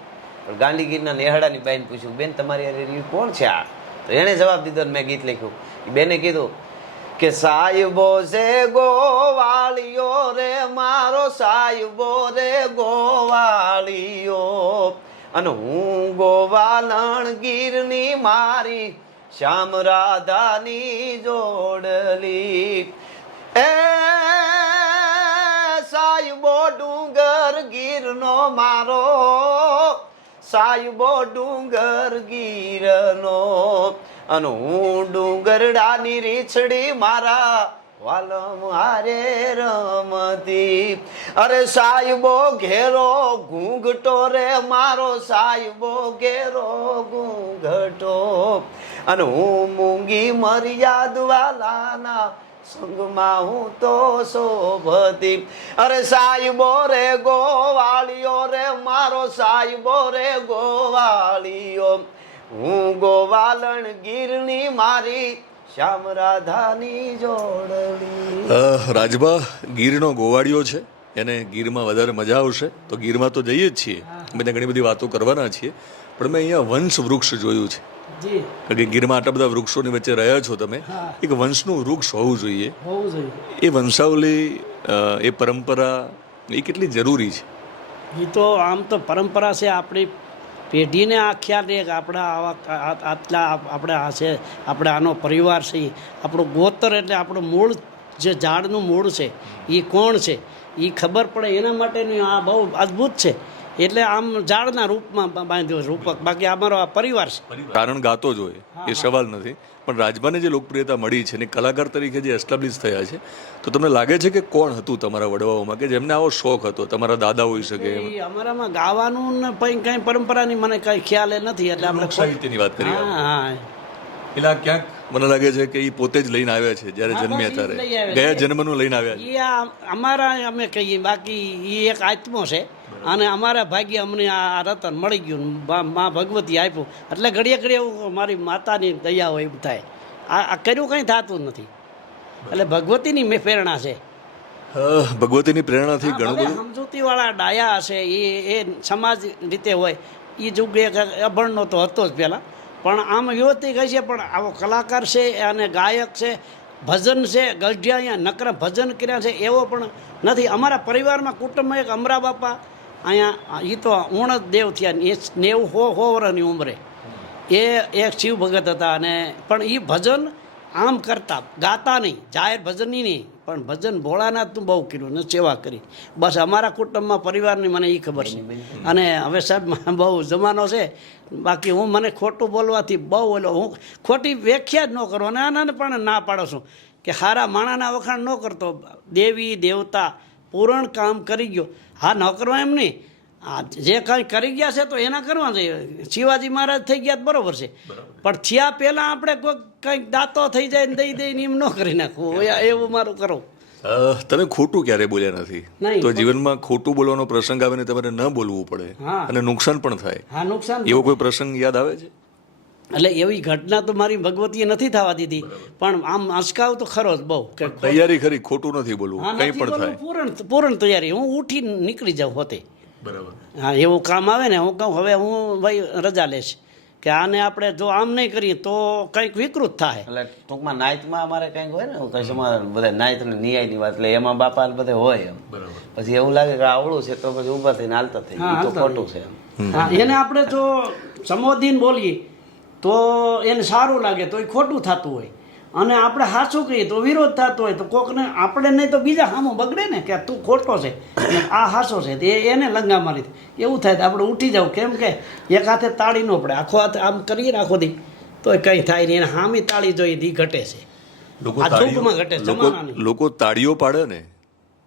ગાંધીગીરના નેહડાની બાઈને પૂછ્યું બેન તમારી અરે કોણ છે આ? તો એણે જવાબ દીધો ને મેં ગીત લખ્યું. બેને કીધું કે સાહેબો છે ગોવાળીઓ રે મારો સાહેબો રે ગોવાળીઓ અને હું ગોવાલણ ગીરની મારી શ્યામ રાધાની જોડલી. એ સાહેબો ડુંગર ગીરનો મારો સાહેબો ડુંગર ગીરનો અને હું ડુંગરડાની રીછડી મારા વાલમ હારે રમતી. અરે સાહેબો ઘેરો ઘૂંઘટો રે મારો સાહેબો ઘેરો ઘૂંઘટો અને હું મૂંગી મર્યાદ વાલાના સંગમાં હું તો શોભતી. અરે સાહેબો રે ગોવાળીઓ રે મારો સાહેબો રે ગોવાળીઓ હું ગોવાલણ ગીરની મારી શ્યામ રાધાની જોડલી. રાજભા ગીરનો ગોવાળિયો છે, એને ગીરમાં વધારે મજા આવશે તો ગીરમાં તો જઈએ જ છીએ. અમે ત્યાં ઘણી બધી વાતો કરવાના છીએ, પણ મેં અહીંયા વંશ વૃક્ષ જોયું છે. જી કારણ કે ગીરમાં આટલા બધા વૃક્ષોની વચ્ચે રહ્યા છો તમે, હા. એક વંશનું વૃક્ષ હોવું જોઈએ. હોવું જોઈએ. એ વંશાવલી, એ પરંપરા એ કેટલી જરૂરી છે? એ તો આમ તો પરંપરા છે આપણી પેઢીને આ ખ્યાલ રહે કે આપણા આટલા આપણે આ છે, આપણે આનો પરિવાર છે, આપણું ગોત્ર એટલે આપણું મૂળ જે ઝાડનું મૂળ છે એ કોણ છે એ ખબર પડે એના માટેનું આ બહુ અદ્ભુત છે. એટલે આમ ઝાડના રૂપમાં બાંધ્યો રૂપક, બાકી અમારો આ પરિવાર છે. કારણ ગાતો જ હોય એ સવાલ નથી, પણ રાજબાને જે લોકપ્રિયતા મળી છે ને કલાકાર તરીકે જે એસ્ટાબ્લિશ થયા છે, તો તમને લાગે છે કે કોણ હતું તમારા વડવાઓમાં કે જેમને આવો શોખ હતો? તમારા દાદા હોઈ શકે? એ અમારામાં ગાવાનું ને કંઈ પરંપરાની મને કંઈ ખ્યાલ નથી, એટલે આપણે સાહિત્યની વાત કરીએ. હા હા એટલે આ ક્યાંક મને લાગે છે કે એ પોતે જ લઈને આવ્યા છે જ્યારે જન્મ્યા ત્યારે, ગયા જન્મનું લઈને આવ્યા છે. એ અમારા અમે કહીએ, બાકી એ એક આત્મો છે અને અમારા ભાગ્ય અમને આ રતન મળી ગયું, મા ભગવતી આપ્યું, એટલે ઘડીએ ઘડીએ એવું મારી માતાની દયા હોય એવું થાય. આ કર્યું કંઈ થતું નથી, એટલે ભગવતીની પ્રેરણા છે. ભગવતીની પ્રેરણાથી ઘણું બધું. સમજૂતીવાળા ડાયા હશે એ સમાજ રીતે હોય. એ યુગ એક અભણનો તો હતો જ પહેલાં, પણ આમ યુવતી કહે છે, પણ આવો કલાકાર છે અને ગાયક છે, ભજન છે, ગઢિયા અહીંયા નકરા ભજન કર્યા છે એવો પણ નથી. અમારા પરિવારમાં કુટુંબમાં એક અમરા બાપા અહીંયા, એ તો ઊણ જ દેવ થયા, એ 90 વર્ષની ઉંમરે એ એક શિવ ભગત હતા, અને પણ એ ભજન આમ કરતા, ગાતા નહીં, જાહેર ભજનની નહીં, પણ ભજન ભોળાનાથનું બહુ કર્યું ને સેવા કરી. બસ અમારા કુટુંબમાં પરિવારની મને એ ખબર છે. અને હવે સાહેબ બહુ જમાનો છે, બાકી હું મને ખોટું બોલવાથી બહુ ઓલો, હું ખોટી વ્યાખ્યા જ ન કરું, અને આનાને પણ ના પાડો છું કે સારા માણાના વખાણ ન કરતો. દેવી દેવતા પૂરણ કામ કરી ગયો, હા ન કરવા એમ નહીં, આ જે કંઈ કરી ગયા છે તો એના કરવા જોઈએ. શિવાજી મહારાજ થઈ ગયા બરોબર છે, પણ થયા પહેલાં આપણે કોઈ કંઈક દાંતો થઈ જાય ને દઈ દઈને એમ ન કરી નાખવું, એવું મારું કરો. તમે ખોટું ક્યારે બોલ્યા નથી, નહીં. તો જીવનમાં ખોટું બોલવાનો પ્રસંગ આવે ને તમારે ન બોલવું પડે હા. અને નુકસાન પણ થાય, હા નુકસાન. એવો કોઈ પ્રસંગ યાદ આવે છે? એટલે એવી ઘટના તો મારી ભગવતીએ નથી થવા દીધી, પણ આમ અચકાવ તો ખરો જ બહુ કે તૈયારી ખરી, ખોટું નથી બોલવું, હા, કંઈ નથી પણ બોલવું, થાય. પૂરણ તૈયારી. હું ઉઠી નીકળી જાઉં હોતે. બરાબર. હા એવું કામ આવે ને, હું કહું હવે હું ભાઈ રજા લઈશ, કે આને આપણે જો આમ નહીં કરીએ તો કંઈક વિકૃત થાય. એટલે ટૂંકમાં નાઇટમાં અમારે કંઈક હોય ને કશું બધા નાઇટ અને નિયાયની વાત, એટલે એમાં બાપા બધે હોય એમ. પછી એવું લાગે કે આવડું છે તો પછી ઊભા થઈને હાલતા થઈ, હા, એ તો હાલતા ખોટું છે એમ. હા એને આપણે જો સમોધીન બોલીએ તો એને સારું લાગે તો એ ખોટું થતું હોય, અને આપણે સાચું કહીએ તો વિરોધ થતો હોય, તો કોકને આપણે નહીં તો બીજા સામું બગડે ને કે તું ખોટો છે અને આ સાચો છે, તે એને લંગા મારી એવું થાય તો આપણે ઉઠી જાવ. કેમ કે એક હાથે તાળી ન પડે, આખો હાથ આમ કરીએ ને આખો દી તો કંઈ થાય નહીં, એને સામી તાળી જોઈએ દી ઘટે છે. લોકો આ યુગમાં ઘટે, જમાનાની. લોકો તાળીઓ પાડે ને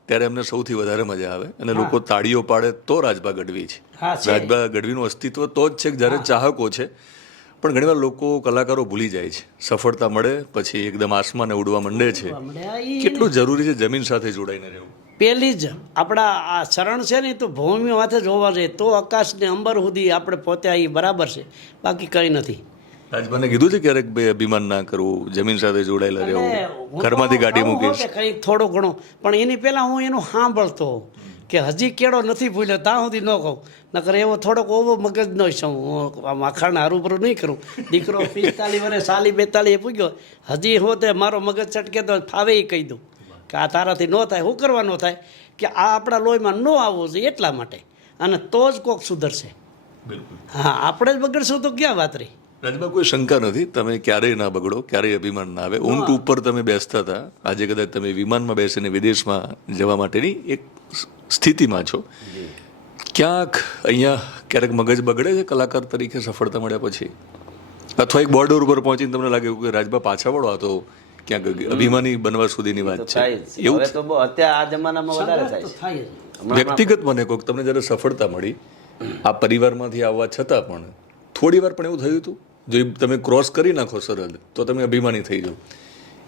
ત્યારે એમને સૌથી વધારે મજા આવે, અને લોકો તાળીઓ પાડે તો રાજભા ગઢવી છે. હા, છે. રાજભા ગઢવીનું અસ્તિત્વ તો જ છે કે જ્યારે ચાહકો છે, પણ ઘણીવાર લોકો કલાકારો ભૂલી જાય છે. સફળતા મળે પછી એકદમ આસમાને ઉડવા માંડે છે. કેટલું જરૂરી છે જમીન સાથે જોડાઈને રહેવું. પહેલી જ આપણા આ શરણ છે ને, તો ભૂમિ માથે જોવા જઈએ તો આકાશને અંબર સુધી આપણે પહોંચ્યા એ બરાબર છે, બાકી કંઈ નથી. રાજભાને કીધું છે ક્યારેક ભાઈ અભિમાન ના કરવું, જમીન સાથે જોડાયેલા રહેવું, ઘરમાંથી ગાડી મૂકીશ? કંઈક થોડું ઘણું, પણ એની પહેલાં હું એનું સાંભળતો કે હજી કેળો નથી ભૂલ્યો ત્યાં સુધી ન કહું, નકર એવો થોડોક ઓવો મગજનો છું હું, આમ આખાને હરૂભરું નહીં કરું. દીકરો 45 વર્ષે 42 પૂગ્યો, હજી હોતે મારો મગજ છટકે તો ફાવે એ કહી દઉં કે આ તારાથી ન થાય. શું કરવા ન થાય કે આ આપણા લોહીમાં ન આવવું જોઈએ એટલા માટે, અને તો જ કોક સુધરશે. હા આપણે જ બગડશું તો ક્યાં વાત રહી. રાજભા કોઈ શંકા નથી, તમે ક્યારેય ના બગડો, ક્યારેય અભિમાન ના આવે. ઊંટ ઉપર તમે બેસતા હતા, આજે કદાચ તમે વિમાનમાં બેસીને વિદેશમાં જવા માટેની એક સ્થિતિમાં છો. ક્યાંક અહીંયા ક્યારેક મગજ બગડે છે કલાકાર તરીકે સફળતા મળ્યા પછી, અથવા એક બોર્ડર ઉપર પહોંચીને તમને લાગે કે રાજભા પાછા વળો, આ તો ક્યાંક અભિમાની બનવા સુધીની વાત છે? એવું હવે તો બહુ અત્યારે આ જમાનામાં વધારે થાય છે. થાય જ. વ્યક્તિગત મને કહો, તમને જ્યારે સફળતા મળી આ પરિવારમાંથી આવવા છતાં પણ થોડી વાર પણ એવું થયું હતું જો તમે ક્રોસ કરી નાખો સરહદ તો તમે અભિમાની થઈ જાઓ,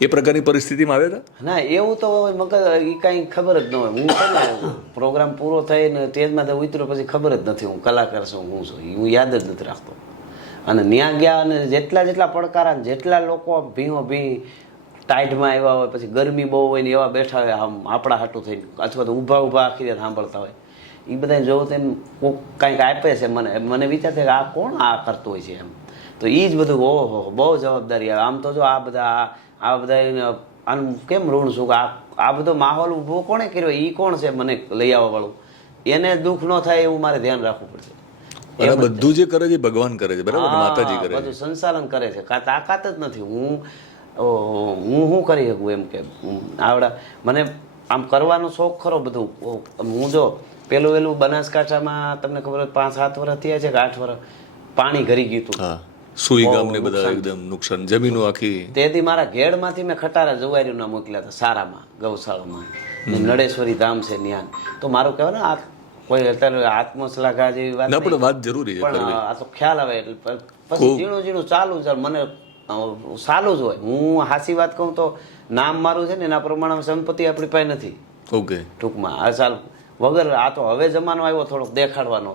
એ પ્રકારની પરિસ્થિતિમાં આવ્યા હતા? ના એવું તો મગજ એ કાંઈ ખબર જ ન હોય. હું છે ને પ્રોગ્રામ પૂરો થઈને સ્ટેજમાં ઉતર્યો પછી ખબર જ નથી હું કલાકાર છું, હું છું, હું યાદ જ નથી રાખતો. અને ત્યાં ગયા અને જેટલા પડકારા, જેટલા લોકો ભીંઓ ભી ટાઈટમાં આવ્યા હોય, પછી ગરમી બહુ હોય ને એવા બેઠા હોય આમ આપણા હાટું થઈને, અથવા તો ઊભા આખી રાત સાંભળતા હોય, એ બધા જોવો તેમ કોક કાંઈક આપે છે મને વિચાર થાય કે આ કોણ આ કરતું હોય છે એમ. તો એ જ બધું ઓહો બહુ જવાબદારી આવે. આમ તો જો આ બધા આનું કેમ ઋણ છું કે આ બધો માહોલ ઊભો કોણે કર્યો, એ કોણ છે મને લઈ આવવાવાળું, એને દુઃખ ન થાય એવું મારે ધ્યાન રાખવું પડશે. અને બધું જે કરે છે ભગવાન કરે છે, બરાબર ને? માતાજી કરે છે, બધું સંચાલન કરે છે. તાકાત જ નથી. હું શું કરી શકું એમ કે આવડા મને આમ કરવાનો શોખ ખરો બધું. હું જો પેલું બનાસકાંઠામાં તમને ખબર હોય 5-7 વર્ષ થયા છે કે 8 વર્ષ પાણી ઘરી ગયું હતું. હા, સુઈ ગામ ને બધા એકદમ નુકસાન, જમીનો આખી. તેથી મારા ઘેડમાંથી મેં ખટારા જુવારીના મોકલ્યા હતા સારામાં, ગૌશાળામાં. નડેશ્વરી ધામ છે ન્યાન. તો મારું કહેવાય ને આ કોઈ અત્યારે આત્મશ્લાઘા જેવી વાત ના, નહીં. પણ વાત જરૂરી છે પણ કરવી. આ તો ખ્યાલ આવે એટલે પછી ઝીણું ચાલુ છે મને સારું જ હોય. હું હાસી વાત કહું તો નામ મારું છે ને એના પ્રમાણે સંપત્તિ આપણી પાસે નથી ઓકે, ટૂંકમાં. આ ચાલ વગર આ તો હવે જમાનો આવ્યો થોડોક દેખાડવાનો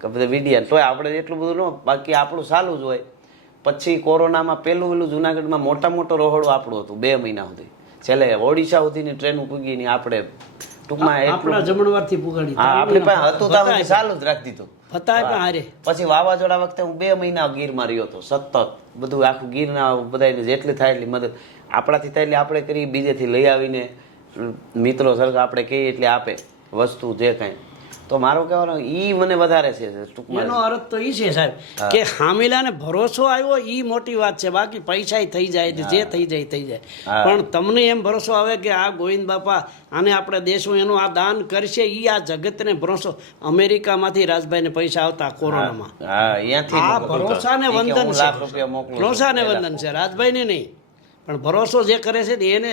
કે બધા વિડીયા, તોય આપણે એટલું બધું ન, બાકી આપણું સારું જ હોય. પછી કોરોનામાં પેલું જુનાગઢમાં મોટો રહોડો આપણું હતું 2 મહિના સુધી. છેલ્લે ઓડિશા સુધીની ટ્રેન પૂગી ની આપણે ટૂંકમાં આપણા જમણવારથી પુગાડી. હા આપણી પાસે હતું તો આપણે ચાલુ જ રાખી દીધું. બતાય પણ હારે. પછી વાવાઝોડા વખતે હું 2 મહિના ગીરમાં રહ્યો હતો સતત. બધું આખું ગીરના બધાને જેટલી થાય એટલી મદદ આપણાથી થાય એટલે આપણે કરી, બીજેથી લઈ આવીને મિત્રો સરખા આપણે કહીએ એટલે આપે વસ્તુ જે કાંઈ. તો મારું કહેવાનું ઈ મને વધારે છે ટૂંકમાં. એનો અર્થ તો ઈ છે સાહેબ કે હામિલાને ભરોસો આવ્યો ઈ મોટી વાત છે. બાકી પૈસા થઈ જાય જે થઈ જાય. પણ તમને એમ ભરોસો આવે કે આ ગોવિંદ બાપા આને આપણે દેશું એનું આ દાન કરશે, ઈ આ જગતને ભરોસો. અમેરિકામાંથી રાજભાઈને પૈસા આવતા કોરોનામાં, આ ભરોસાને વંદન છે. ભરોસાને વંદન છે, રાજભાઈને નહીં. પણ ભરોસો જે કરે છે ને એને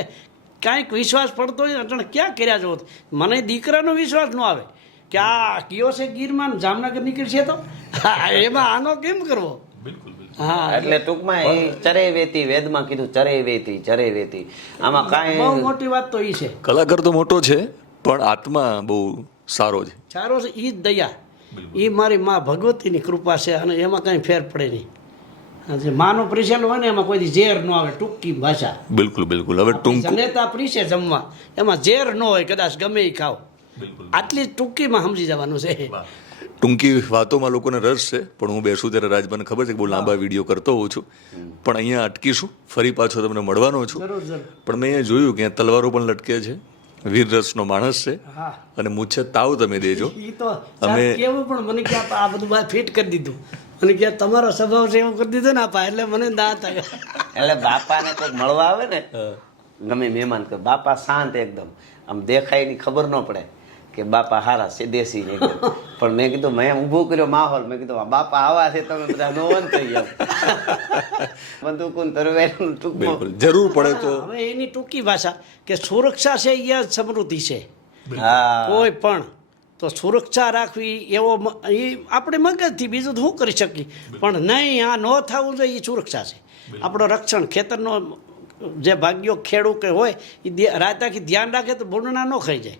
કાંઈક વિશ્વાસ પડતો હોય ને ક્યાં કર્યા જો. મને દીકરાનો વિશ્વાસ ન આવે કે આ કયો છે ગીરમાં જામનગર નીકળશે તો એમાં આનો કેમ કરવો. હા, એટલે ટૂંકમાં એ ચરે વેતી, વેદમાં કીધું ચરે વેતી. આમાં કાંઈ બહુ મોટી વાત તો ઈ છે. કલાકાર તો મોટો છે પણ આત્મા બહુ સારો છે. સારો છે ઈ જ દયા, ઈ મારી માં ભગવતીની કૃપા છે. અને એમાં કાંઈ ફેર પડે નહીં. જે માનો પ્રિસેલ હોય ને એમાં કોઈ ઝેર ન આવે, ટૂંકી ભાષા. બિલકુલ. હવે ટૂંક જનેતા પ્રીસે જમવા એમાં ઝેર ન હોય, કદાચ ગમે એ ખાવ. આટલી ટૂંકીમાં સમજી જવાનું છે. ટૂંકી વાતોમાં લોકોને રસ છે, પણ હું બેસું ત્યારે રાજભાઈને ખબર છે કે બહુ લાંબા વિડીયો કરતો હોઉં છું, પણ અહીંયા અટકીશું. ફરી પાછો તમને મળવાનો છું. પણ મેં અહીંયા જોયું કે અહીંયા તલવારો પણ લટકે છે. વીર રસનો માણસ છે અને મૂછે તાવ તમે દેજો. ઈ તો કેવું, પણ મને કે આ બધું બાદ ફિટ કરી દીધું. અને કે તમારો સ્વભાવ છે એવું કરી દીધું ને આપા, એટલે મને દાંત આવ્યા. એટલે બાપાને કોઈ મળવા આવે ને ગમે મહેમાન કે બાપા શાંત એકદમ, આમ દેખાય ની ખબર ન પડે કે બાપા હારા છે દેશી ને. પણ મેં કીધું મેં ઊભું કર્યો માહોલ, મેં કીધું બાપા આવા છે તમે બધા નોવન થઈ જાવ. બંદૂકુન તરવેરનું ટૂંકમાં જરૂર પડે તો. હવે એની ટૂંકી ભાષા કે સુરક્ષા છે એ સમૃદ્ધિ છે. કોઈ પણ તો સુરક્ષા રાખવી એવો એ આપણે મગજથી, બીજું શું કરી શકીએ. પણ નહીં, આ ન થવું જોઈએ એ સુરક્ષા છે. આપણો રક્ષણ, ખેતરનો જે ભાગ્યો ખેડૂત કે હોય એ રાતાથી ધ્યાન રાખે તો ભૂંડના ન ખાઈ જાય.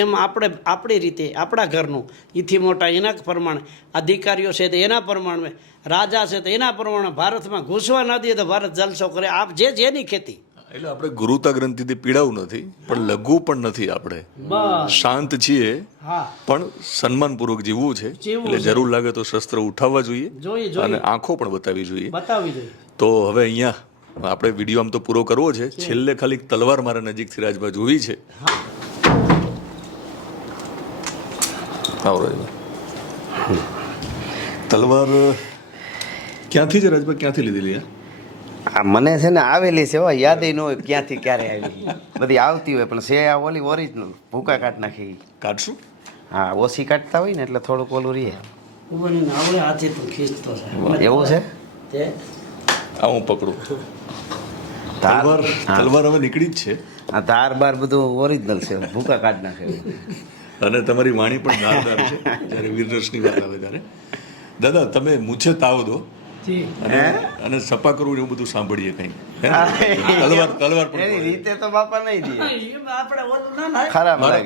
એમ આપણે આપણી રીતે આપણા ઘરનું એથી મોટા એના પ્રમાણે, અધિકારીઓ છે તો એના પ્રમાણે, રાજા છે તો એના પ્રમાણે, ભારતમાં ઘૂસવા ના દે તો ભારત જલસો કરે. આપ જેની ખેતી. એટલે આપણે ગુરુતા ગ્રંથિથી પીડાવું નથી, પણ લઘુ પણ નથી. આપણે શાંત છીએ પણ સન્માનપૂર્વક જીવવું છે. એટલે જરૂર લાગે તો શસ્ત્ર ઉઠાવવા જોઈએ અને આંખો પણ બતાવવી જોઈએ. તો હવે અહીંયા આપણે વિડીયો આમ તો પૂરો કરવો છે. છેલ્લે ખાલી તલવાર મારા નજીકથી રાજભા જોવી છે. તલવાર ક્યાંથી છે રાજભા, ક્યાંથી લીધેલી? આ મને છે ને આવેલી છે, યાદ ન હોય ક્યાંથી ક્યારે આવી. બધી આવતી હોય પણ છે આ ઓલી ઓરિજિનલ ભૂકા કાઢ નાખી. કાઢશું? હા, ઓછી કાઢતા હોય ને એટલે થોડુંક ઓલું રહીએ. એવું છે. આ હું પકડું. તલવાર હવે નીકળી જ છે. આ ધાર બાર બધું ઓરિજિનલ છે, ભૂકા કાઢ નાખે. અને તમારી વાણી પણ ધારદાર છે જ્યારે વીરરસની વાત આવે ત્યારે. દાદા તમે મૂછે તાવ દો અને સપા કરવું એવું બધું સાંભળીએ કઈ. તલવાર પણ રીતે તો બાપા નહીં દે.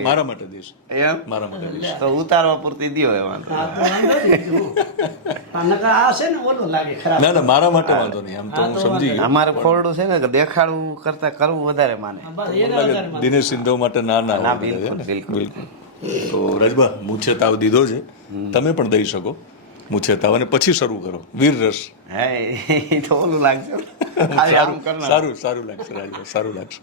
મારા માટે દઈશ, મારા માટે દઈશ. તો ઉતારવા પૂરતી દો એમાં. ના ના, મારા માટે વાંધો નહીં. આમ તો હું સમજી ગયો. અમારે ખોરડું છે ને કે દેખાડવું કરતા કરવું વધારે માને. દિનેશ સિંધવ માટે ના ના, બિલકુલ. તો રાજબા મૂછે તાવ દીધો છે, તમે પણ દઈ શકો મૂછે તાવ, અને પછી શરૂ કરો વીર રસ. હે એ તો ઓલું લાગશે. આમ કરનાર. સારું સારું લાગશે રાજબા, સારું લાગશે.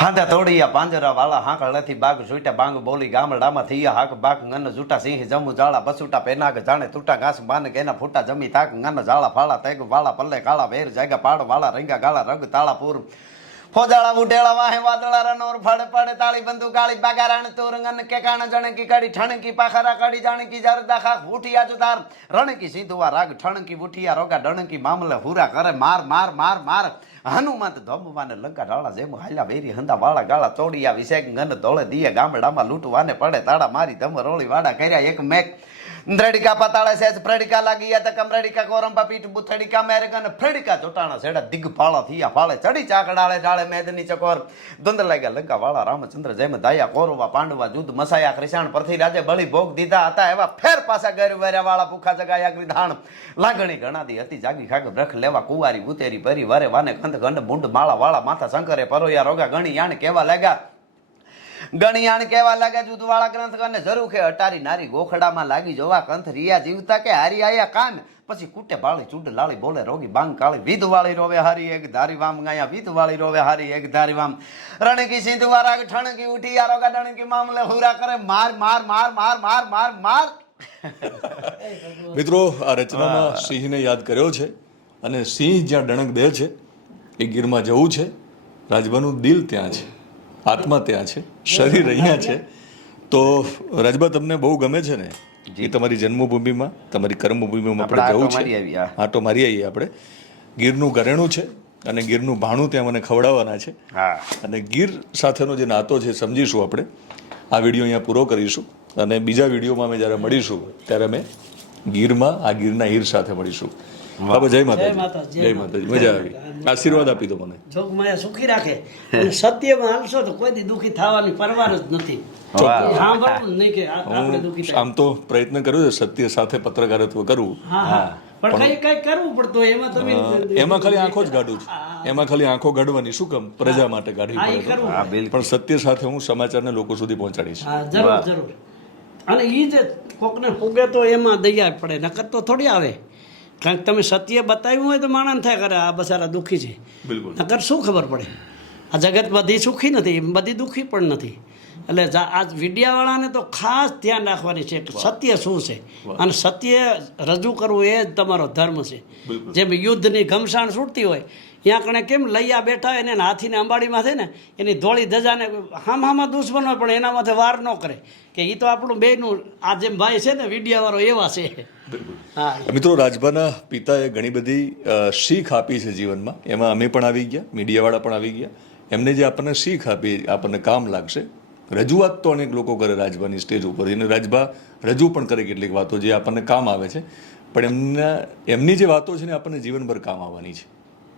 હાંડા તોડિયા પાંજરા વાળા હાંકળ નથી બાગ જોઈટા બાંગ બોલી ગામડામાં થયા હાક બાક ngન જૂટા સિંહ જમુ જાળા બસુટા પેનાગ જાણે તૂટા ઘાસ બાન કે એના ફૂટા જમી તાક ngન જાળા ફાળા તેગ વાળા પલ્લે કાળા વેર જાયગા પાડ વાળા રંગા ગાળા રગ તાળાપુર ફોજાળા ઉડેળા વાહે વાદળા રનોર ફાડે પાડે તાળી બંદુ ગાળી બાગારાણ તોર ngન કે કાણ જણકી કાડી ઠણકી પાખરા કાડી જાણકી જરદા ખા ફૂટિયા જુતાર રણકી સીધુવા રાગ ઠણકી ઉઠિયા રોગા ડણકી મામલે હુરા કરે માર માર માર માર હનુમંત ધોમવાને લંકા ઢાળા જેમ હાલ્યા વેરી હંદા વાળા ગાળા તોડિયા વિશેક ngન ધોળે દિયે ગામડામાં લૂંટવાને પડે તાળા મારી ધમ રોળી વાડા કર્યા એક મેક દ્રડિકા પતાળે સેજ પ્રેડિકા લાગી યા તકમ રડિકા કોરંબા પીઠ બુથડિકા મેરગન ફ્રેડિકા ચોટાણા છેડા દિગપાળા થયા ફાળે ચડી ચાકડાળે ઢાળે મેદની ચકોર ધુંધ લાગ્યા લંકા વાળા રામચંદ્ર જેમ દાયા કોરવા પાંડવા જુદ મસાયા કૃષાણ પરથી રાજે બળી ભોગ દીધા હતા એવા ફેર પાછા ગેર વેર્યા વાળા ભૂખા જગાયા ગ્રીધાણ લાગણી ગણાદી હતી જાગી ખાગ રખ લેવા કુવારી ઉતેરી ભરી વરે વાને કંધ ગંડ મુંડ માળા વાળા માથા શંકરે પરોયા રોગા ગણી યાણ કેવા લાગ્યા ગણિયાણ કેવા લાગે જુદવાળા ગ્રંથ કરને જરૂર કે અટારી નારી ગોખડામાં લાગી જોવા કંથ રિયા જીવતા કે હારી આયા કાન પછી કુટે બાળી ચૂડ લાળી બોલે રોગી બાંગ કાળી વિધ વાળી રોવે હારી એક ધારી વામ ગાયા વિધ વાળી રોવે હારી એક ધારી વામ રણકી સિંધુવા રાગ ઠણકી ઉઠી આ રોગા ડણકી મામલે હુરા કરે માર માર માર માર માર માર માર. મિત્રો, આ રચનામાં સિંહને યાદ કર્યો છે, અને સિંહ જ્યાં ડણક દે છે એ ગીરમાં જવું છે. રાજબાનું દિલ ત્યાં છે, આત્મા ત્યાં છે, શરીર અહીંયા છે. તો રાજબા તમને બહુ ગમે છે ને એ તમારી જન્મભૂમિમાં, તમારી કર્મભૂમિમાં આપણે જવું છે, આટો મારી આવીએ આપણે. ગીરનું ઘરેણું છે અને ગીરનું ભાણું ત્યાં મને ખવડાવવાના છે, અને ગીર સાથેનો જે નાતો છે સમજીશું આપણે. આ વિડીયો અહીંયા પૂરો કરીશું, અને બીજા વિડીયોમાં અમે જ્યારે મળીશું ત્યારે અમે ગીરમાં આ ગીરના હીર સાથે મળીશું. બાબા જય માતાજી, જય માતાજી. મજા આવી, આશીર્વાદ આપી દો મને. જોગમાયા સુખી રાખે અને સત્યમાં હાલશો તો કોઈ દી દુઃખી થવાની પરવાર જ નથી. સાંભળવું જ નહીં કે આપણે દુઃખી થાય. આમ તો પ્રયત્ન કર્યો છે સત્ય સાથે પત્રકારત્વ કરવું, પણ કઈ કરવું પડતું એમાં તમે એમાં ખાલી આંખો જ ગાડું છું. એમાં ખાલી આંખો ગાડવાની શું કામ, પ્રજા માટે ગાડી પડે, પણ સત્ય સાથે હું સમાચારને લોકો સુધી પહોંચાડીશ. જરૂર જરૂર. અને એ જ કોકને પૂગે તો એમાં દયા પડે, નકર તો થોડી આવે. કારણ કે તમે સત્ય બતાવ્યું હોય તો માણસ થાય કરે આ બસારા દુઃખી છે, નકર શું ખબર પડે. આ જગત બધી સુખી નથી, બધી દુઃખી પણ નથી. એટલે આ મીડિયાવાળાને તો ખાસ ધ્યાન રાખવાની છે કે સત્ય શું છે, અને સત્ય રજૂ કરવું એ જ તમારો ધર્મ છે. જેમ યુદ્ધની ઘમસાણ છૂટતી હોય ત્યાં કણે કેમ લૈયા બેઠા હોય ને હાથીને અંબાડીમાં થાય ને એની ધોળી ધજાને હામાં દુશ્મન હોય પણ એના માથે વાર ન કરે કે એ તો આપણું બેનું આ જેમ ભાઈ છે ને મીડિયાવાળો એવા છે. મિત્રો, રાજબાના પિતાએ ઘણી બધી શીખ આપી છે જીવનમાં, એમાં અમે પણ આવી ગયા, મીડિયાવાળા પણ આવી ગયા. એમને જે આપણને શીખ આપી આપણને કામ લાગશે. રજૂઆત તો અનેક લોકો કરે રાજબાની સ્ટેજ ઉપર, અને રાજબા રજૂ પણ કરે કેટલીક વાતો જે આપણને કામ આવે છે, પણ એમની જે વાતો છે ને આપણને જીવનભર કામ આવવાની છે.